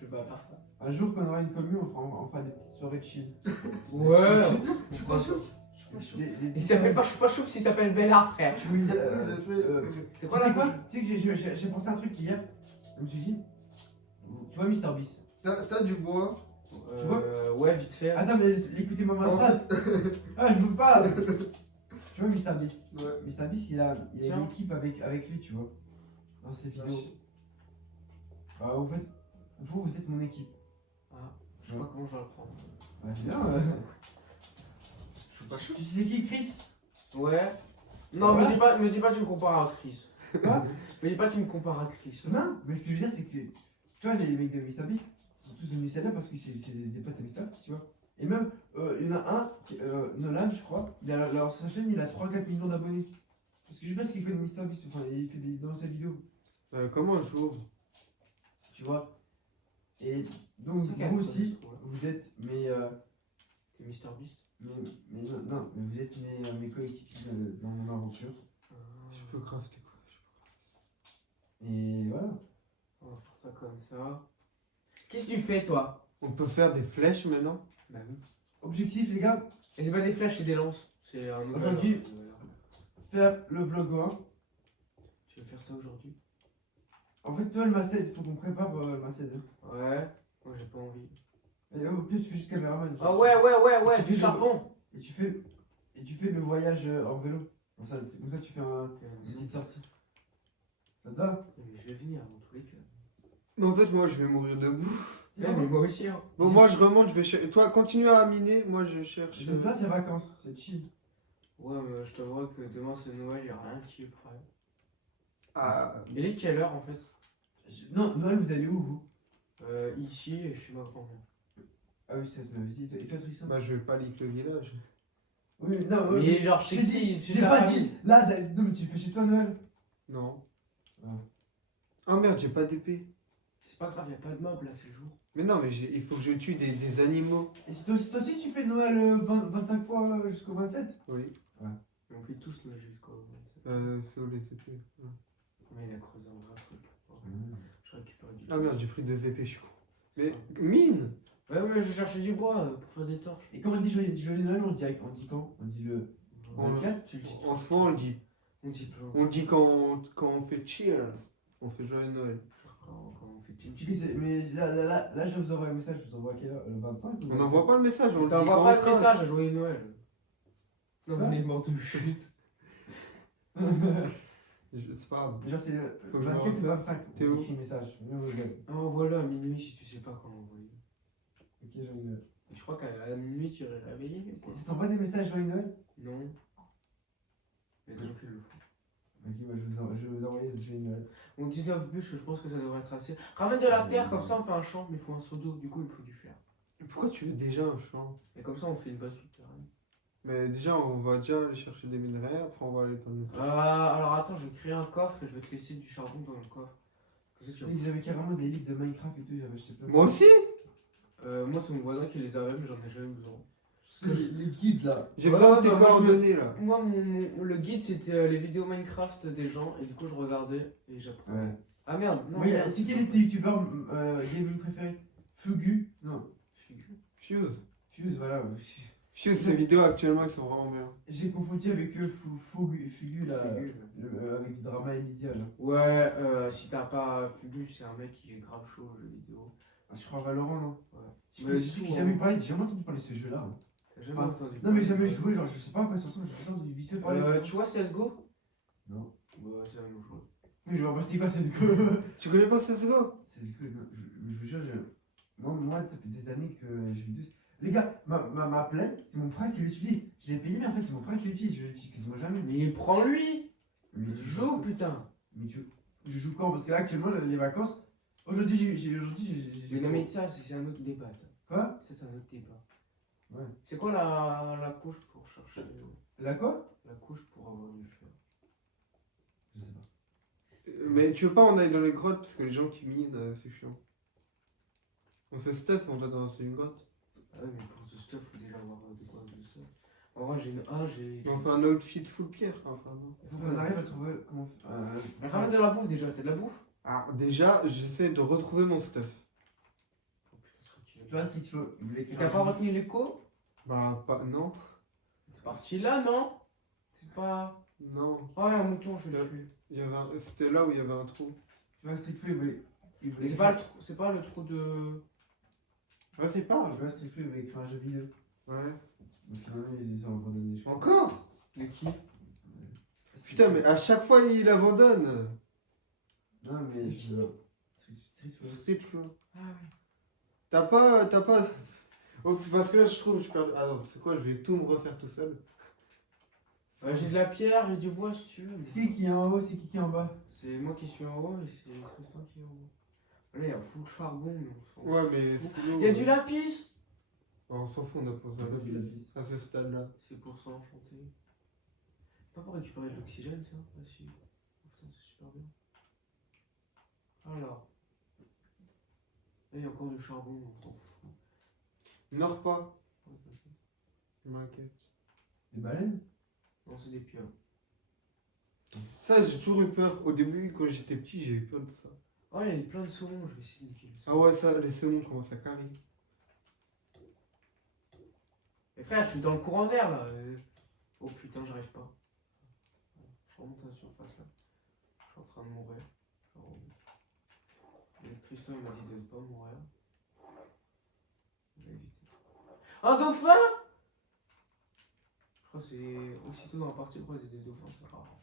Je vais pas faire ça. Un jour, quand on aura une commune, on fera des petites soirées de chill. Ouais. Je suis pas chaud. Je suis pas chaud. Il s'appelle pas Choupa Choups, il s'appelle Bellard, frère. Oui, Je sais. C'est quoi Tu sais que j'ai pensé à un truc hier. Je me suis dit, tu vois Mister Beast. T'as du bois. Tu vois Ouais, vite fait. Attends, mais écoutez-moi ma En phrase. Ah, je vous parle. Tu vois Mister Beast. Ouais. Mister Beast, il a Tiens. une équipe avec lui, tu vois. Dans ses vidéos. Ah, en fait, vous êtes mon équipe. Ah, je sais pas comment je vais le prendre. Ah, c'est bien. Je suis pas chaud. Tu sais qui, Chris? Ouais. Non, Ouais. me dis pas tu me compares à Chris. Quoi? Me dis pas tu me compares à Chris. Non, mais ce que je veux dire, c'est que tu vois, les mecs de Mr. Beast, ils sont tous devenus célèbres parce que c'est des potes à Mr. Beast, tu vois. Et même, il y en a un, Nolan, je crois, alors sa chaîne, il a 3-4 millions d'abonnés. Parce que je sais pas ce qu'il connaît Mr. Beast, enfin, il fait dans ses vidéos, Comment je joue? tu vois. Et donc, vous aussi, vous êtes T'es Mr Beast. mais non, mais vous êtes mes coéquipiers dans mon aventure. Je peux crafter quoi? Et voilà. On va faire ça comme ça. Qu'est-ce que tu fais toi? On peut faire des flèches maintenant? Bah oui. Objectif, les gars, Et c'est pas des flèches, c'est des lances. C'est un nouvel. Aujourd'hui- faire le vlog 1. Tu veux faire ça aujourd'hui? En fait, toi, le Maced, il faut qu'on prépare le Maced. Ouais. Moi j'ai pas envie. Et au pire, tu fais juste caméraman. Ah ouais, Tu du fais charbon. Et tu fais le voyage en vélo. Comme ça, tu fais une petite sortie. Ça te va? Mais je vais venir dans tous les cas. Mais en fait, moi je vais mourir debout. Ouais, mais moi aussi hein. Bon, moi je remonte, je vais chercher. Toi, continue à miner, moi je cherche. Je te place, c'est vacances, c'est chill. Ouais, mais je t'avouerai que demain c'est Noël, y a rien qui est prêt. Ah, Il est quelle heure en fait? Non, Noël, vous allez où, vous? Ici et chez ma grand-mère. Ah oui, ça tu m'avais dit. Et toi, Tristan? bah je vais pas lick le village. Oui, non, Mais genre chez j'ai qui? dit, Chez j'ai ta pas famille? dit. Là, non, mais tu fais chez toi Noël. Non. Ah. Ah merde, j'ai pas d'épée. C'est pas grave, y a pas de mob là, c'est le jour. Mais non, mais il faut que je tue des animaux. Et si toi aussi tu fais Noël 25 fois jusqu'au 27? Oui. Mais on fait tous Noël jusqu'au 27. C'est où les épées? Ouais. Mais il a creusé un vrai truc. Oh, je récupère du Ah merde, j'ai pris 2 épées, je suis con. Mais mine! Ouais, je cherchais du bois pour faire des torches. Et quand on dit joyeux Noël, on dit quand? On dit le On- 24? Tu le dis En ce moment, On dit plein. on dit quand on fait cheers, on fait joyeux Noël. Quand on fait chin Oui, mais là, je vous envoie un message, je vous envoie à quelle heure? Le 25? On n'envoie pas de message, on le dit T'envoies quand pas on de travaille. message à joyeux Noël. Non, Quoi mais il est mort de chute. C'est pas grave. Genre c'est le Faut que je 24 me ou 25. T'es on où? écrit message. Envoie-le à minuit si tu sais pas quand l'envoyer. Ok, joyeux Noël. Tu crois qu'à minuit tu irais réveiller ou quoi? Ça s'envoie des messages joyeux Noël? Non. Il y a des gens qui le font. Ok, bah, je vais vous envoyer ce joyeux Noël. Donc 19 bûches, je pense que ça devrait être assez. Ramène de la terre, comme ça on fait un champ, mais il faut un seau d'eau, du coup il faut du fer. Pourquoi tu veux déjà un champ? Et comme ça on fait une base souterraine. Mais déjà, on va déjà aller chercher des minerais, après on va aller dans le... Alors attends, je vais créer un coffre et je vais te laisser du charbon dans le coffre. Comme ça, Tu sais que j'avais carrément des livres de Minecraft et tout, j'avais acheté plein de. Moi aussi? Moi c'est mon voisin qui les avait, mais j'en ai jamais besoin. Les guides là. J'ai Ouais, besoin de tes bah, moi, je coordonnées là. Moi, le guide c'était les vidéos Minecraft des gens, et du coup je regardais et j'apprenais. Ouais. Ah merde, non. Oui, c'est quel est tes youtubeurs gaming préférés? Fugu? Non. Fuse. Fuse, voilà. Fuse, ces vidéos actuellement, elles sont vraiment bien. J'ai confondu avec Fugu là. Fugu. Avec Drama et Lydia là. Ouais, si t'as pas Fugu, c'est un mec qui est grave chaud aux jeux vidéo. Ah, je crois Valorant, non? Ouais. Je Mais j'ai du coup, jamais parlé, j'ai jamais entendu parler de ce jeu là. T'as jamais Ah. entendu Non, mais parler jamais de- joué, genre je sais pas à quoi ça ressemble, j'ai entendu vite fait parler. Tu vois CSGO? Non. Ouais, c'est la même chose. Oui, je vois pas c'est quoi CSGO. Tu connais pas CSGO? CSGO, non, je vous jure, moi, ça fait des années que je vis dessus. Les gars, ma play, c'est mon frère qui l'utilise. Je l'ai payé, mais en fait, c'est mon frère qui l'utilise, je l'utilise quasiment jamais. Mais prends-lui! Mais Tu joues, putain! Mais je joue quand? Parce que là, actuellement, les vacances. Aujourd'hui, j'ai. Mais non, mais ça, c'est un autre débat. ça. Quoi? Ça, c'est un autre débat. Ouais. C'est quoi la couche pour chercher La quoi? la couche pour avoir du fer? Je sais pas. Mais tu veux pas on aille dans les grottes parce que les gens qui minent, c'est chiant. On se stuff, on va dans une grotte. Ah ouais, mais pour ce stuff, faut déjà avoir de quoi de ça. En vrai, j'ai une. Ah, j'ai. On fait un outfit full pierre, enfin non. Il faut qu'on arrive à trouver comment. Mais ramène de la bouffe déjà, t'as de la bouffe? Alors déjà, j'essaie de retrouver mon stuff. Oh putain, c'est tranquille. Tu vois, si tu veux. il voulait Et écrire t'as un pas jeu. retenu l'écho? Bah, pas, non. T'es parti là, non? C'est pas. Non. Oh, un mouton, je l'ai Ouais. tué. Il y avait c'était là où il y avait un trou. Tu vois, Street Foot, il voulait. Mais c'est pas le trou de. Vas-y, Tu parle. vois, Street Foot, il voulait écrire un jeu vidéo. Ouais. Mais finalement, ils ont abandonné. je crois. Encore? De qui? Putain, mais à chaque fois il abandonne. Non, mais je. Street Foot. Street Flow. Ah oui. T'as pas. Oh, parce que là, je trouve, je perds. Ah non, c'est quoi, je vais tout me refaire tout seul. J'ai de la pierre et du bois si tu veux. C'est qui est en haut, c'est qui est en bas? C'est moi qui suis en haut et c'est Tristan qui est en haut. Là, il y a full charbon, mais on s'en Ouais, fout. mais sinon. Il y a du lapis! On s'en fout, on a pas besoin Du de lapis. à ce stade-là. C'est pour s'enchanter. Pas pour récupérer de l'oxygène, ça? Ah si. Oh, putain, c'est super bien. Alors. Là, il y a encore du charbon, on s'en fout. Nord pas. Ouais, vas-y. Je m'inquiète. Des baleines? Non, c'est des pieuvres. Ça, j'ai toujours eu peur. Au début, quand j'étais petit, j'ai eu peur de ça. Oh, il y a plein de saumons, je vais essayer de niquer les Ah saumons. ouais, ça, les saumons commencent à carrer. Mais frère, je suis dans le courant vert là. Oh putain, j'arrive pas. Je remonte à la surface là. Je suis en train de mourir. Je remonte. Et Tristan il m'a dit de ne pas mourir. On va éviter. Un dauphin! Je crois que c'est aussitôt dans la partie où il y a des dauphins, c'est rare.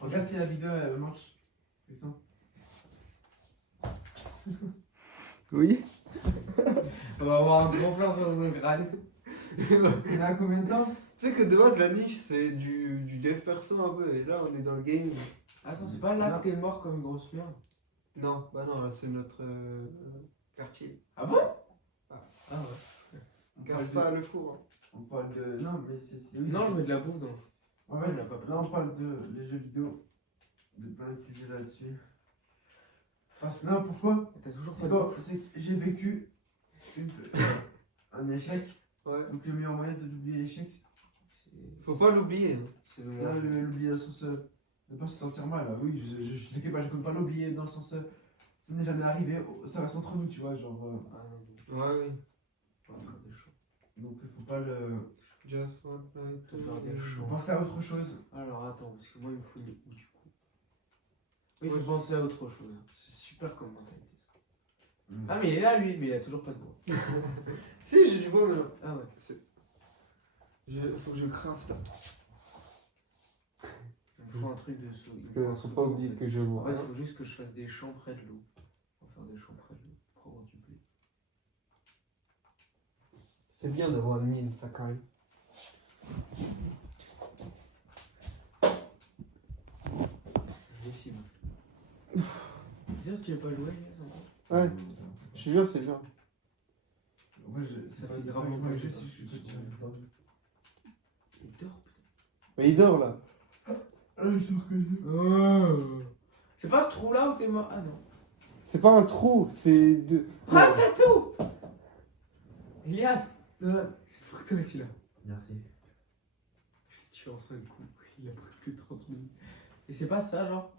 Regarde si la vidéo elle marche. C'est ça. Oui. On va avoir un gros plan sur son crâne. Il a combien de temps? Tu sais que de base, la niche, c'est du dev perso un peu. Et là, on est dans le game. Attends, c'est pas là que t'es mort comme une grosse merde. Non, bah non, là, c'est notre quartier. Ah bon? Ah ouais. Casse pas le four. On parle de. Non, mais oui, Non, je mets de la bouffe dans. En fait, on l'a pas pris. là, on parle de les jeux vidéo. De plein de sujets là-dessus. Parce que, non, pourquoi? T'as toujours C'est pas de quand bouffe. c'est que j'ai vécu un échec. Ouais. Donc, le meilleur moyen d'oublier l'échec, Faut pas l'oublier. C'est le c'est moment. l'oublier dans le sens. De pas se sentir mal. Ah oui, je t'inquiète pas, je peux pas l'oublier dans le sens. Ça n'est jamais arrivé, ça reste entre nous, tu vois. Genre. Ah non, Ouais, oui. on va faire des chants. Donc, faut pas le. Just Fortnite. Faut faire des Faut chants. penser à autre chose. Alors attends, parce que moi il me faut une où du coup. Oui, il faut penser à autre chose. C'est super comme mentalité ça. Ah mais il est là lui, mais il a toujours pas de bois. Si, j'ai du bois maintenant. Ah ouais. Faut que je craft. Il me faut un truc de sous. Faut pas oublier que je En vois. fait, il faut juste que je fasse des champs près de l'eau. On va faire des champs près de l'eau pour avoir du blé. C'est bien d'avoir une mine, ça quand même. Possible. Dire que tu veux pas jouer, ça Ouais, je te jure, c'est bien. Ouais, Ça fait gravement pas mal, je j'ai sais, pas je suis fait petit. ça. Il dort Mais il dort là. Ah, je te reconnais. C'est pas ce trou là où t'es mort. Ah non. C'est pas un trou, c'est de. Ah t'as tout Elias c'est pour toi aussi là. Merci. Je suis en 5 coups. Il a pris que 30 minutes. Et c'est pas ça genre.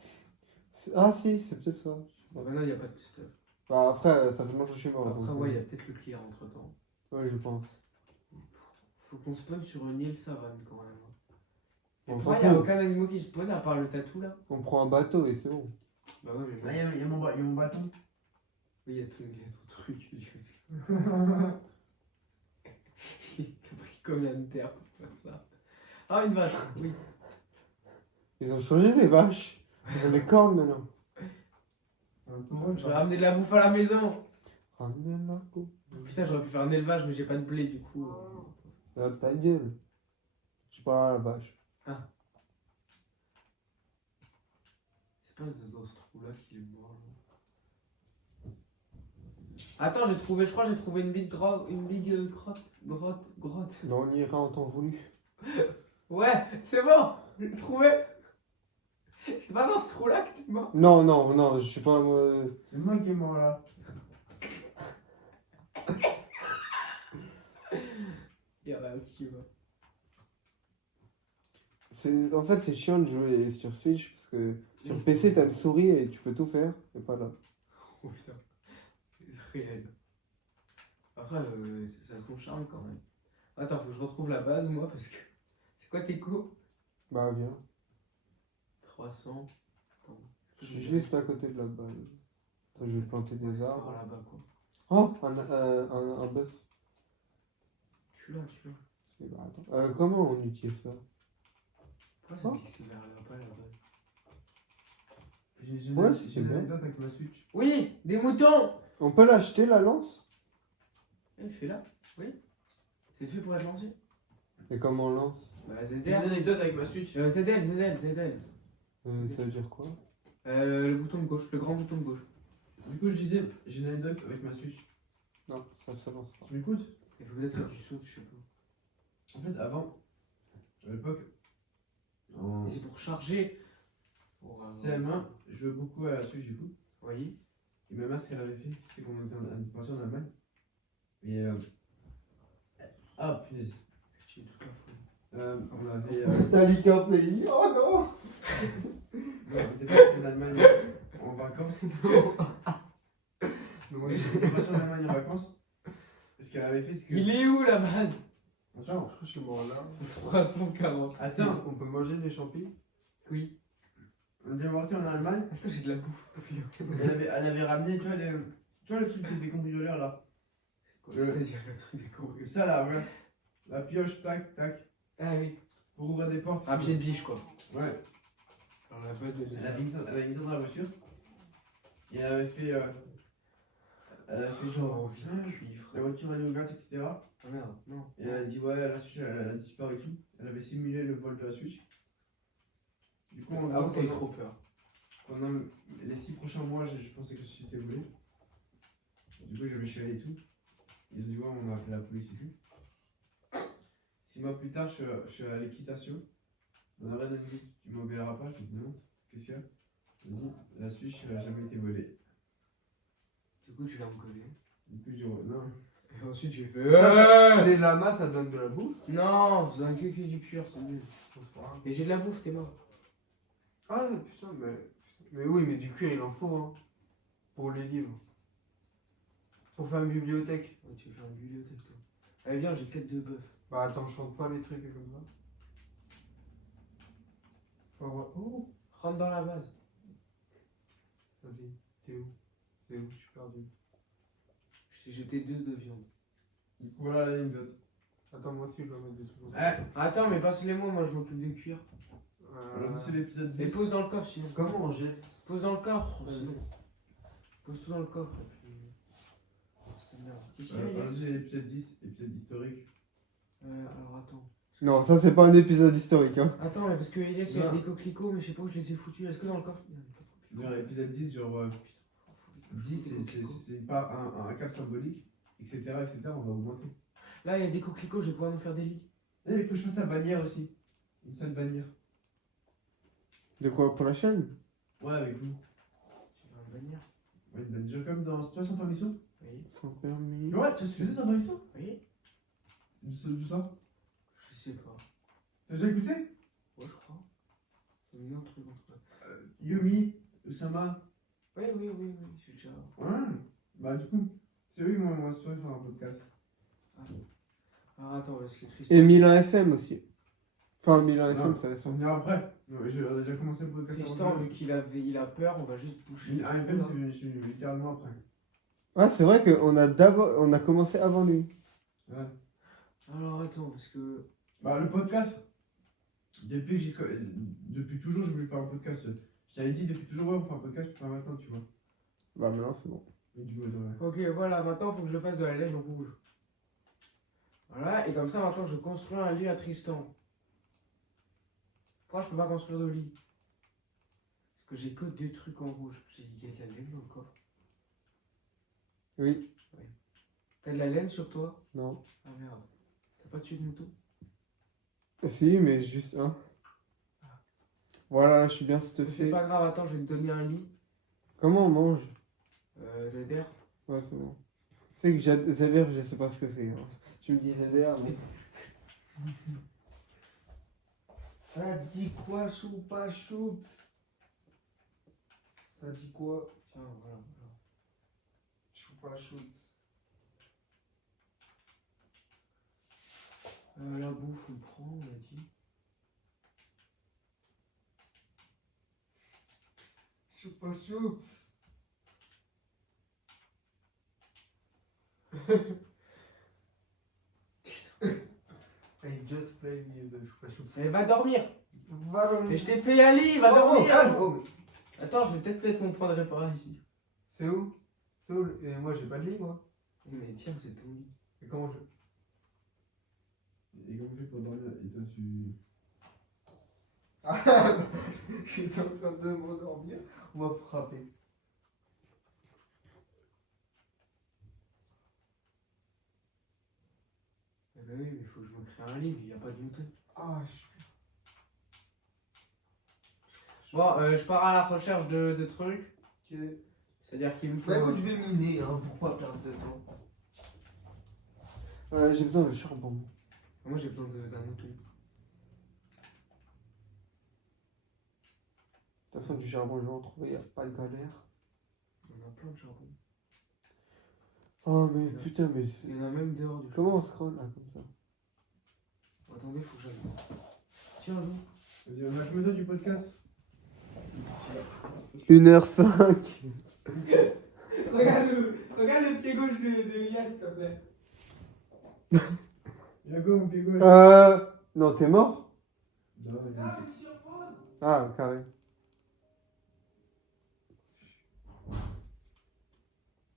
Ah si, c'est peut-être ça. Bon maintenant il n'y a pas de stuff. Bah après, ça fait longtemps que je suis mort. Après donc, ouais il y a peut-être le clear entre temps. Ouais, je pense. Faut qu'on spawn sur une île savane quand même. On Pourquoi s'en il n'y a fout. aucun animal qui spawn à part le tatou là? On prend un bateau et c'est bon. Bah ouais mais bon. Ah, il y a mon bâton. Oui, il y a ton truc, Elias. T'as pris combien de terre pour faire ça? Ah, une vache, oui. Ils ont changé les vaches. Ils ont les cornes maintenant. Je vais ramener de la bouffe à la maison. Ramenez la coupe. Putain, j'aurais pu faire un élevage, mais j'ai pas de blé du coup. Ah, ta gueule. Je parle à la vache. C'est pas dans ce trou là qu'il est mort. Là. Attends, je crois que j'ai trouvé une big grotte. Grotte. Non, on ira en temps voulu. Ouais, c'est bon, j'ai trouvé. C'est pas dans ce trou là que t'es mort. Non, non, non, je suis pas. C'est moi qui est mort là. Il y a rien qui va. En fait, c'est chiant de jouer sur Switch parce que sur PC, t'as une souris et tu peux tout faire. Et pas là. Oh putain, c'est réel. Après, ça a son charme quand même. Attends, faut que je retrouve la base moi parce que. C'est quoi tes coups? Bah, viens. 300. Attends. Je suis juste à côté de la balle. Attends, je vais planter des Par arbres. là-bas quoi. Oh, un bœuf. Tu l'as. Eh bah, attends. Comment on utilise ça? Pourquoi ça me dit que c'est vers là-bas la base? Ouais, J'ai c'est une bien. anecdote avec ma Switch. Oui, des moutons. On peut l'acheter la lance? Il fait là. Oui. C'est fait pour être lancé. Et comment on lance? Bah J'ai une ZDR. anecdote avec ma Switch. ZL. Ça veut dire quoi? Le bouton de gauche, le grand bouton de gauche. Du coup, je disais, j'ai une anecdote avec ma Switch. Non, ça lance pas. Tu m'écoutes? Il faut peut-être que tu sautes, je sais pas. En fait, avant, à l'époque, en Mais c'est pour charger. Pour, CM1, je jouais beaucoup à la Switch du coup. Oui. Et ma mère, ce qu'elle avait fait, c'est qu'on était parti en Allemagne. Et. Ah, punaise. J'ai toute la foule. On avait. T'as liqué un pays? Oh non! Non, on était parti en Allemagne en vacances. Donc, on était parti en Allemagne en vacances. Et ce qu'elle avait fait, c'est que. Il est où la base? Attends, Je suis mort là. 340. attends, On peut manger des champis? Oui. on était parti en Allemagne. Attends, j'ai de la bouffe. Elle avait ramené, tu vois, le truc des cambrioleurs là. C'est-à-dire le truc des cons. Ça là, regarde. La pioche, tac, tac. Ah oui. Pour ouvrir des portes. Un pied de biche quoi. Ouais. Alors la base elle est Elle avait mis ça dans la voiture. Et elle avait fait. Elle avait fait genre. Oh, vieux cuivre. La voiture elle est ouverte, etc. Ah merde, non. Et elle a dit ouais, la Switch elle a disparu et tout. Elle avait simulé le vol de la Switch. Du coup, Ah, vous t'avez trop peur. pendant les 6 prochains mois, je pensais que c'était volé. Du coup, j'avais chialé et tout. Ils ont dit ouais, on a appelé la police et tout. 6 mois plus tard, je suis à l'équitation. On a rien dit, tu m'engueuleras pas, je te demande. Qu'est-ce qu'il y a? Vas-y, la Switch, elle a jamais été volée. Du coup, tu l'as encollé. Du coup, je non. Et ensuite, j'ai fait. Les lamas, ça donne de la bouffe. Non, c'est un que du cuir, c'est nul. Mais j'ai de la bouffe, t'es mort. Ah putain, mais oui, mais du cuir, il en faut, hein. Pour les livres. Pour faire une bibliothèque. Ouais, tu veux faire une bibliothèque, toi. Allez, viens, j'ai 4 de bœuf. Bah attends, je chante pas les trucs comme ça. Faut avoir... Oh, Rentre dans la base. vas-y, t'es où? C'est où? Je suis perdu. Je t'ai jeté 2 de viande. Du coup, voilà l'anecdote. Attends, moi aussi, je dois mettre des trucs. Attends, mais passe-les-moi, moi je m'occupe de cuir. Alors, c'est l'épisode Et 10. pose dans le coffre sinon. Comment on jette? Pose dans le coffre Vas-y. sinon. Pose tout dans le coffre. Et puis... Oh, c'est merde. Qu'est-ce qu'il y a, Alors, Elias c'est l'épisode 10, épisode historique. Alors attends. Non, ça c'est pas un épisode historique, hein. Attends, mais parce que Elias il y a Non. des coquelicots, mais je sais pas où je les ai foutus. Est-ce que dans le coffre il y a pas de coquelicots? Genre, l'épisode 10, genre. 10, c'est pas un cap symbolique, etc., etc. On va augmenter. Là, il y a des coquelicots, je vais pouvoir nous faire des lits. Et il faut que je fasse la bannière aussi. Une seule bannière. De quoi? Pour la chaîne? Ouais, avec vous. Tu veux une bannière? Ouais, une bannière comme dans. Tu vois, sans permission? Oui. Sans permis. Ouais, tu vois ce que c'est sans permission? Oui. D'où ça? Je sais pas. T'as déjà écouté? Ouais, je crois. Ça me dit un truc en tout cas. Yumi, Usama. Oui, oui, oui, oui, j'ai déjà. Ouais. Bah, du coup, c'est eux qui m'ont inspiré faire un podcast. Alors attends, est-ce que Tristan. Et Milan FM aussi. Enfin, Milan Non, FM, ça Ils ça. sont venus après. Ouais, on a déjà commencé le podcast Tristan, avant. vu qu'il a peur, on va juste boucher. Un FM, c'est je suis venu littéralement après. Ah, c'est vrai qu'on a d'abord, on a commencé avant lui. Ouais. Alors attends, parce que. Bah, le podcast, depuis toujours, j'ai voulu faire un podcast. Je t'avais dit depuis toujours, ouais, on fait un podcast, pas maintenant, tu vois. Bah maintenant c'est bon. Mais du coup, ouais. Ok, voilà, maintenant il faut que je le fasse de la laine rouge. Voilà, et comme ça maintenant je construis un lit à Tristan. Pourquoi je peux pas construire de lit? Parce que j'ai que 2 trucs en rouge. Il y a de la laine dans le coffre. Oui. T'as de la laine sur toi? Non. Ah merde. T'as pas tué de mouton? Si, mais juste un. Voilà, là, je suis bien C'est stuffé. pas grave, attends, je vais te donner un lit. Comment on mange? ZR. Ouais, c'est bon. C'est que ZR, je sais pas ce que c'est. Hein. Tu me dis ZR, mais. Ça dit quoi, choupa shoot? Ça dit quoi? Tiens, voilà. Choupa shoot. La bouffe, on prend, on a dit. Choupa shoot. I just played with the choupa shoot. Elle va dormir. Va dormir. Mais je t'ai fait un lit, va Oh, dormir. calme, oh, mais- Attends, je vais peut-être mettre mon point de réparation ici. C'est où? C'est où? Et moi j'ai pas de lit, moi. Mais tiens, c'est ton lit. Et comment je. Et comment on fait pour dormir? Et toi, tu. Ah, j'étais en train de m'endormir. On va frapper. Eh ben oui, mais il faut que je me crée un lit, mais il n'y a pas de mouton. Ah, je. Bon, je pars à la recherche de trucs. Ok. C'est-à-dire qu'il me faut. Bah écoute, je vais miner, hein, pour pas perdre de temps. J'ai besoin de charbon. Moi j'ai besoin d'un mouton. De toute façon, du charbon, je vais en trouver, y a pas de galère. On a plein de charbon. Oh, mais putain, mais. Il y en a même dehors du Comment on scroll là, comme ça? Attendez, faut que j'aille. Tiens, joue. Vas-y, on a combien de temps du podcast? 1h05. Regarde le pied gauche de Elias, s'il te plaît. Il a quoi mon pied gauche? Non, t'es mort? Non, vas-y. Ah, carré.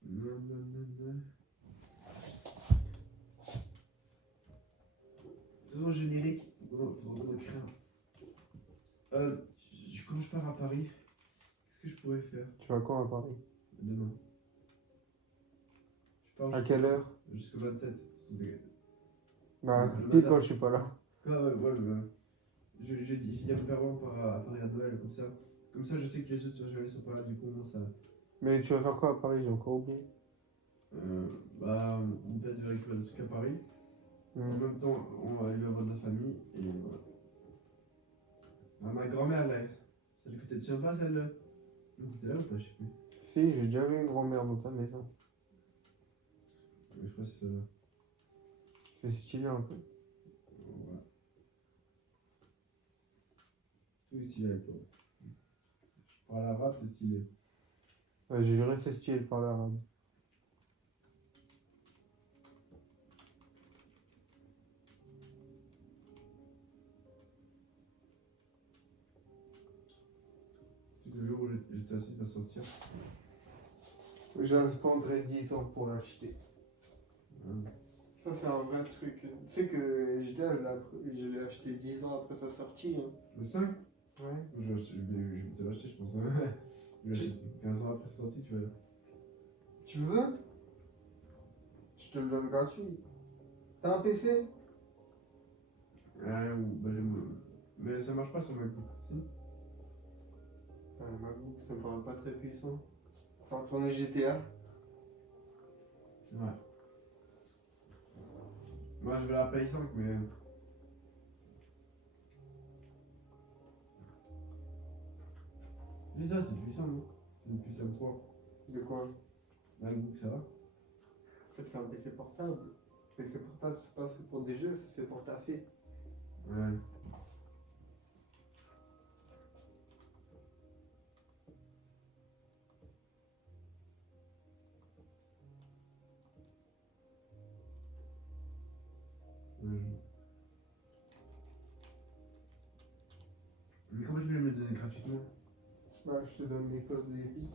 Non, non, non, non. Faisons générique. Faudra écrire. Quand je pars à Paris, qu'est-ce que je pourrais faire Tu vas quand à Paris? demain? Je pars À quelle heure? Jusqu'au 27. Bah, Le pile bazar. quand je suis pas là. Je dis à mes parents à Paris à Noël, comme ça. Comme ça, je sais que les autres surgelés sont pas là, du coup, moi ça. Mais tu vas faire quoi à Paris? J'ai encore oublié. Bah, mon père devait récupérer des trucs à Paris. En même temps, il va y avoir de la famille, et voilà. Ah, ma grand-mère, là, celle que tu tiens pas, celle. C'était là ou pas? Je sais plus. Si, j'ai déjà vu une grand-mère dans ta maison. Mais je crois que c'est celle-là. C'est stylé un peu. Voilà. Tout est stylé avec toi. Je parle arabe, c'est stylé. Ouais, j'ai juré, c'est stylé par l'arabe. C'est que le jour où j'étais assis pour sortir. J'attendrai 10 ans pour l'acheter. Ça, c'est un vrai truc. Tu sais que je l'ai acheté 10 ans après sa sortie. Hein. Le 5? Ouais. Je vais te l'acheter, je pense. Je vais l'acheter 15 ans après sa sortie, tu vois. Tu veux? Je te le donne gratuit. T'as un PC? Ouais, bah mais ça marche pas sur MacBook. Si? MacBook, ça me paraît pas très puissant. Enfin, tourner GTA. Ouais. Moi, je vais la Play 5, mais. C'est ça, c'est puissant, non? C'est une puissance 3. De quoi? MacBook, ça va? En fait, c'est un PC portable. PC portable, c'est pas fait pour des jeux, c'est fait pour taffer. Ouais. Mais comment je vais me le donner gratuitement? Bah, je te donne mes codes Epic.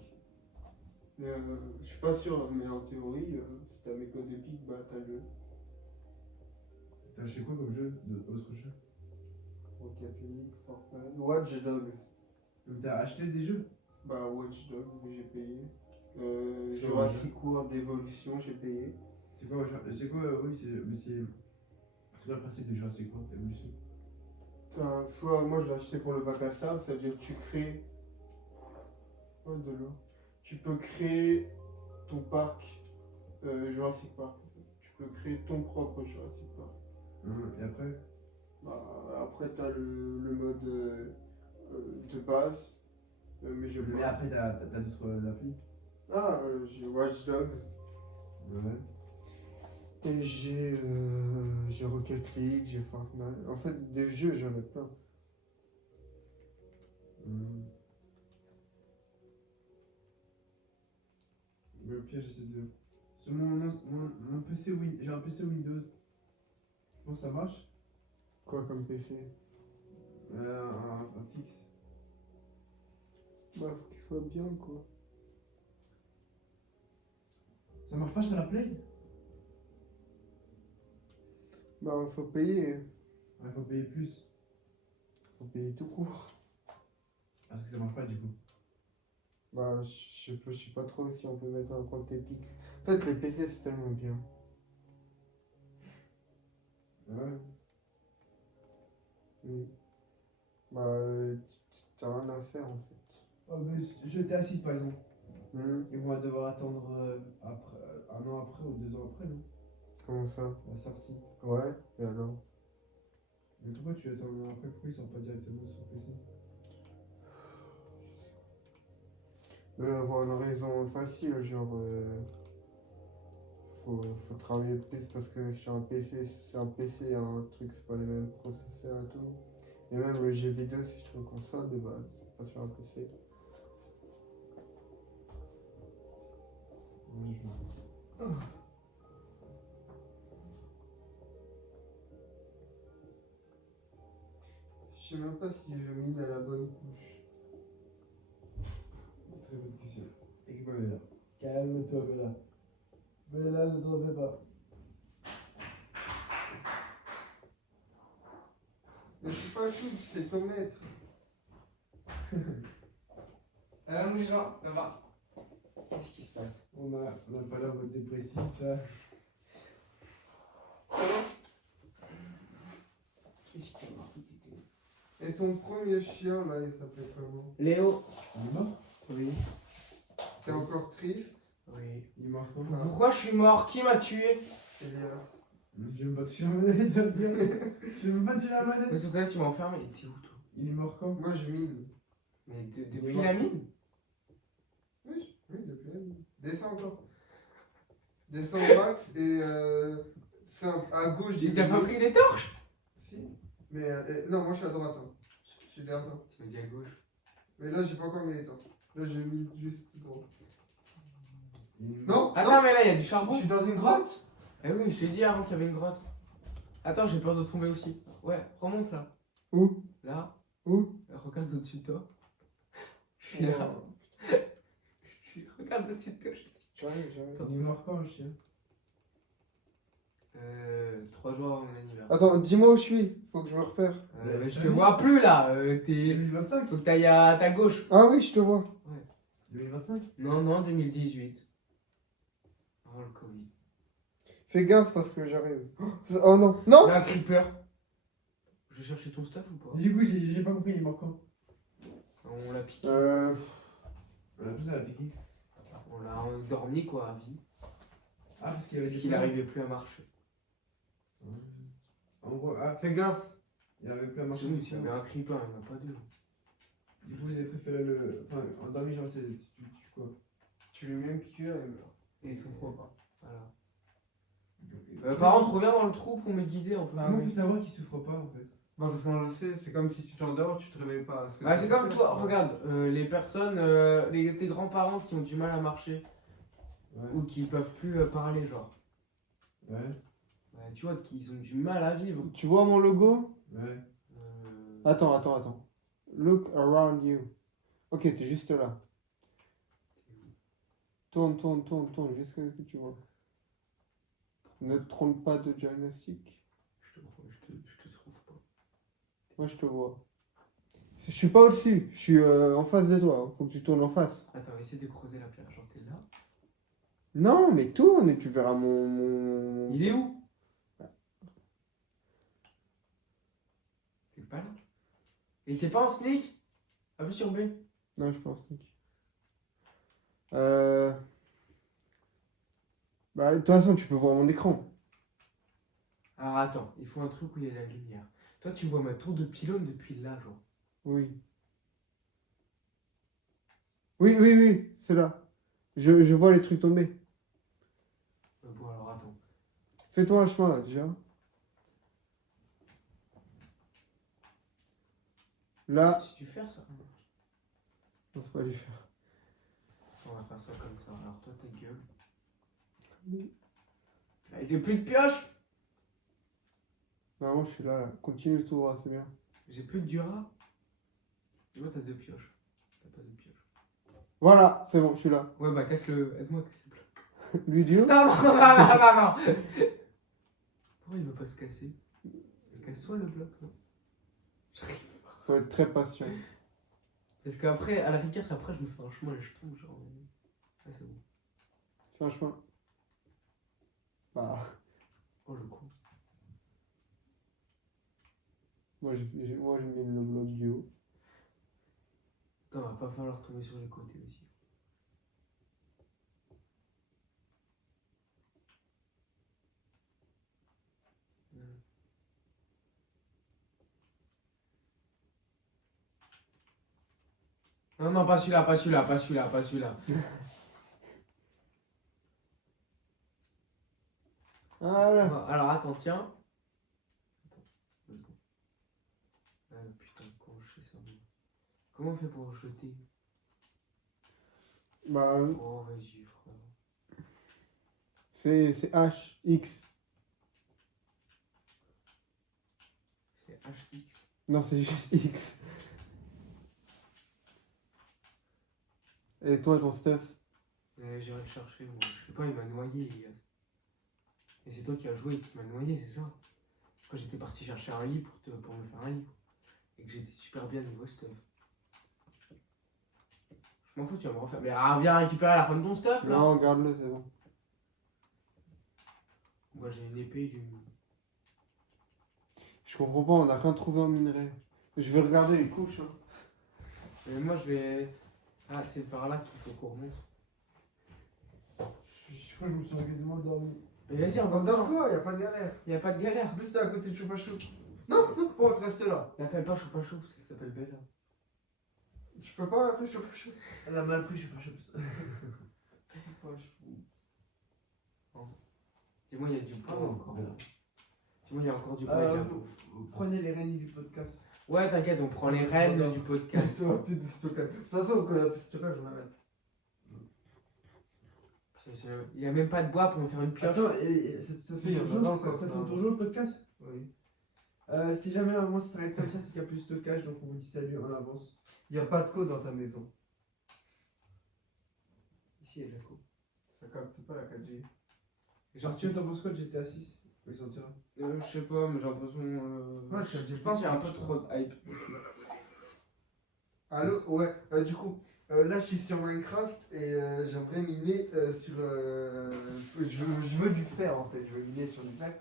Je suis pas sûr, mais en théorie, si t'as mes codes Epic, bah t'as le jeu. T'as acheté quoi comme jeu? Autre jeu? Rocket League, Fortnite, Watch Dogs. Mais t'as acheté des jeux? Bah, Watch Dogs, j'ai payé. C'est Jurassic World Evolution, j'ai payé. C'est quoi, oui, c'est quoi le principe de Jurassic World Evolution? Soit moi je l'ai acheté pour le bac à sable, c'est-à-dire que tu crées. Oh, de l'eau. Tu peux créer ton parc Jurassic Park. En fait. Tu peux créer ton propre Jurassic Park. Et après? Bah, après, t'as le mode de base. Mais je Mais après, t'as d'autres applis? Ah, j'ai Watch Dogs. Ouais. Et j'ai Rocket League, j'ai Fortnite. En fait, des jeux, j'en ai plein. Mais au pire, j'essaie de. Sur mon PC, oui, j'ai un PC Windows. Je pense que ça marche. Quoi comme PC? Un fixe. Bah, faut qu'il soit bien, quoi. Ça marche pas sur la Play? Bah, faut payer. Il faut payer plus. Faut payer tout court. Parce que ça marche pas du coup. Bah, je sais pas trop si on peut mettre un compte Epic. En fait, les PC, c'est tellement bien. Ouais. Bah, t'as rien à faire, en fait. Oh, mais j'étais assis par exemple. Hmm. Ils vont devoir attendre après, 1 an après ou 2 ans après, non? Comment ça? La sortie. Ouais, et alors? Mais pourquoi tu attends 1 an après? Pourquoi ils sortent pas directement sur PC? Avoir une raison facile, genre faut travailler plus parce que sur un PC, c'est un PC, un truc, c'est pas les mêmes processeurs et tout. Et même le jeu vidéo, c'est sur une console de base, pas sur un PC. Oui, je vois. Je sais même pas si je mise à la bonne couche. Très bonne question. Écoute-moi, Bella. Calme-toi, Bella. Bella, ne t'en fais pas. Mais je suis pas chou, c'est ton maître. Ça va, mon Jean? Ça va? Qu'est-ce qui se passe? On a pas l'air d'être dépressif là. Et ton premier chien, là, il s'appelait comment? Léo. Il est mort? Oui. T'es encore triste? Oui. Il est mort comment? Pourquoi je suis mort? Qui m'a tué? Elias. J'ai même pas touché la manette, j'ai même pas touché la Mais manette. ce cas-là, tu m'as enfermé. Et t'es où, toi? Il est mort quand? Moi, je mine. Mais depuis la mine? Oui, depuis la mine. Descends encore. Descends au max et c'est à gauche. Il t'a pas pris des torches? Si. Mais non, moi je suis à droite. Hein. Je suis derrière toi. Tu m'as dit à gauche. Mais là, j'ai pas encore mis les torches. Là, j'ai mis juste droit. Il est Non, mort. Attends, mais là, il y a du charbon. je suis dans une grotte. Eh oui, je t'ai dit avant qu'il y avait une grotte. Attends, j'ai peur de tomber aussi. Ouais, remonte là. Où? Là. Où? Regarde au-dessus de toi. Je suis là. Oh. Regarde au-dessus de toi, je te dis. J'arrive, j'arrive. Il est mort quand le chien? 3 jours avant mon anniversaire. Attends, dis-moi où je suis. Faut que je me repère. Je te vois plus là. T'es... 2025? Faut que t'ailles à ta gauche. Ah oui, je te vois. 2025? Non, 2018. Avant le Covid. Fais gaffe parce que j'arrive. Oh non. Non! J'ai un creeper. Je vais chercher ton stuff ou pas? Du coup, j'ai pas compris, il est mort quand? On l'a piqué. On a tous à la piquer. On l'a dormi quoi, à vie. Ah, parce qu'il avait Parce des qu'il plans. n'arrivait plus à marcher. En gros, ah, Fais gaffe. il avait plus à marcher. Sinon, il y avait un creeper, il n'y en a pas deux. Du coup, vous avez préféré le. Enfin, endormi, genre, c'est. Tu quoi? Tu lui mets une piqûre et il souffre pas. Voilà. Par contre, reviens dans le trou pour me guider un peu. Comment on peut savoir qu'il souffre pas en fait? Bah, parce qu'on le sait, c'est comme si tu t'endors, tu te réveilles pas. Bah, c'est comme toi, regarde, les personnes, tes grands-parents qui ont du mal à marcher Ouais. ou qui peuvent plus parler, genre. Ouais. Bah, tu vois qu'ils ont du mal à vivre. Tu vois mon logo? Ouais. Attends. Look around you. Ok, t'es juste là. Tourne, jusqu'à ce que tu vois. Ne te trompe pas de diagnostic. Je te trouve pas. Moi, je te vois. Je suis pas au-dessus, je suis en face de toi. Faut que tu tournes en face. Attends, essaie de creuser la pierre, genre t'es là. Non, mais tourne et tu verras mon... Il est où? T'es pas là? Et t'es pas en sneak? Appuie sur B. Non, je pense que... Bah, de toute façon, tu peux voir mon écran. Alors attends, il faut un truc où il y a la lumière. Toi, tu vois ma tour de pylône depuis là, genre. Oui. Oui, c'est là. Je vois les trucs tomber. Bon, alors attends. Fais-toi un chemin, là, déjà. Là... Si tu fais ça. On se pas les faire. On va faire ça comme ça. Alors toi, ta gueule. Avec j'ai plus de pioche. Normalement, je suis là. Continue tout droit, c'est bien. J'ai plus de dura. Moi, t'as 2 pioches. T'as pas de pioche. Voilà, c'est bon, je suis là. Ouais, bah casse-le. Aide-moi à casser le bloc. Lui, Dieu. Non. Pourquoi il veut pas se casser? Casse-toi le bloc, non? Faut être très patient. Parce qu'après, à la rigueur, après, je me fais un chemin et je tombe, genre. Ouais, c'est bon. Fais un chemin. Bah, Oh, le con. moi, je mets le bloc du haut. Attends, va pas falloir tomber sur les côtés aussi. Non, pas celui-là. Voilà. Alors, attends, tiens. Attends, 2 secondes. Putain, comment je fais ça? Comment on fait pour jeter? Bah, Oh, vas-y, frère. c'est H, X. C'est HX. Non, c'est juste X. Et toi, ton stuff? J'irai le chercher, moi. Je sais pas, il m'a noyé, Elias. Et c'est toi qui as joué et qui m'a noyé, c'est ça? Quand j'étais parti chercher un lit pour me faire un lit. Et que j'étais super bien niveau stuff. Je m'en fous, tu vas me refaire. Mais viens récupérer la fin de ton stuff là. Non, garde-le, c'est bon. Moi j'ai une épée du. Je comprends pas, on n'a rien trouvé en minerai. Je vais regarder les couches. Hein. Mais moi, je vais. Ah, c'est par là qu'il faut qu'on remonte. Je crois que je me suis quasiment endormi. Mais vas-y, on Endors dort. toi, y a pas de galère. Y a pas de galère. En plus, t'es à côté de Choupa Chou. Non, bon, reste là. L'appelle pas Choupa Chou parce qu'elle s'appelle Bella. Tu peux pas l'appeler Choupa Chou. Elle a mal pris, je sais pas, je sais pas. Choupa Chou. Dis-moi, il y a du bois encore. merde. Dis-moi, il y a encore du bois avec la bouffe. Vous prenez les règnes du podcast. Ouais, t'inquiète, on prend les rênes du podcast. On a plus de stockage. De toute façon, quand il y a plus de stockage, on va mettre. Il y a même pas de bois pour me faire une pioche. Attends, et ça Si, fait toujours, non, ça non. tourne toujours le podcast? Oui. Si jamais un moment ça s'arrête comme ça, c'est qu'il n'y a plus de stockage, donc on vous dit salut en avance. Il n'y a pas de code dans ta maison. Ici, il y a de la coupe. Ça capte pas la 4G. Genre, tu t'en penses quoi de GTA 6? Oui, s'en tire. Je sais pas, mais j'ai l'impression. Ouais, Je pense qu'il y a un peu trop de hype. Allô? Ouais, du coup, là je suis sur Minecraft et j'aimerais miner sur. Je veux du fer en fait, je veux miner sur du fer.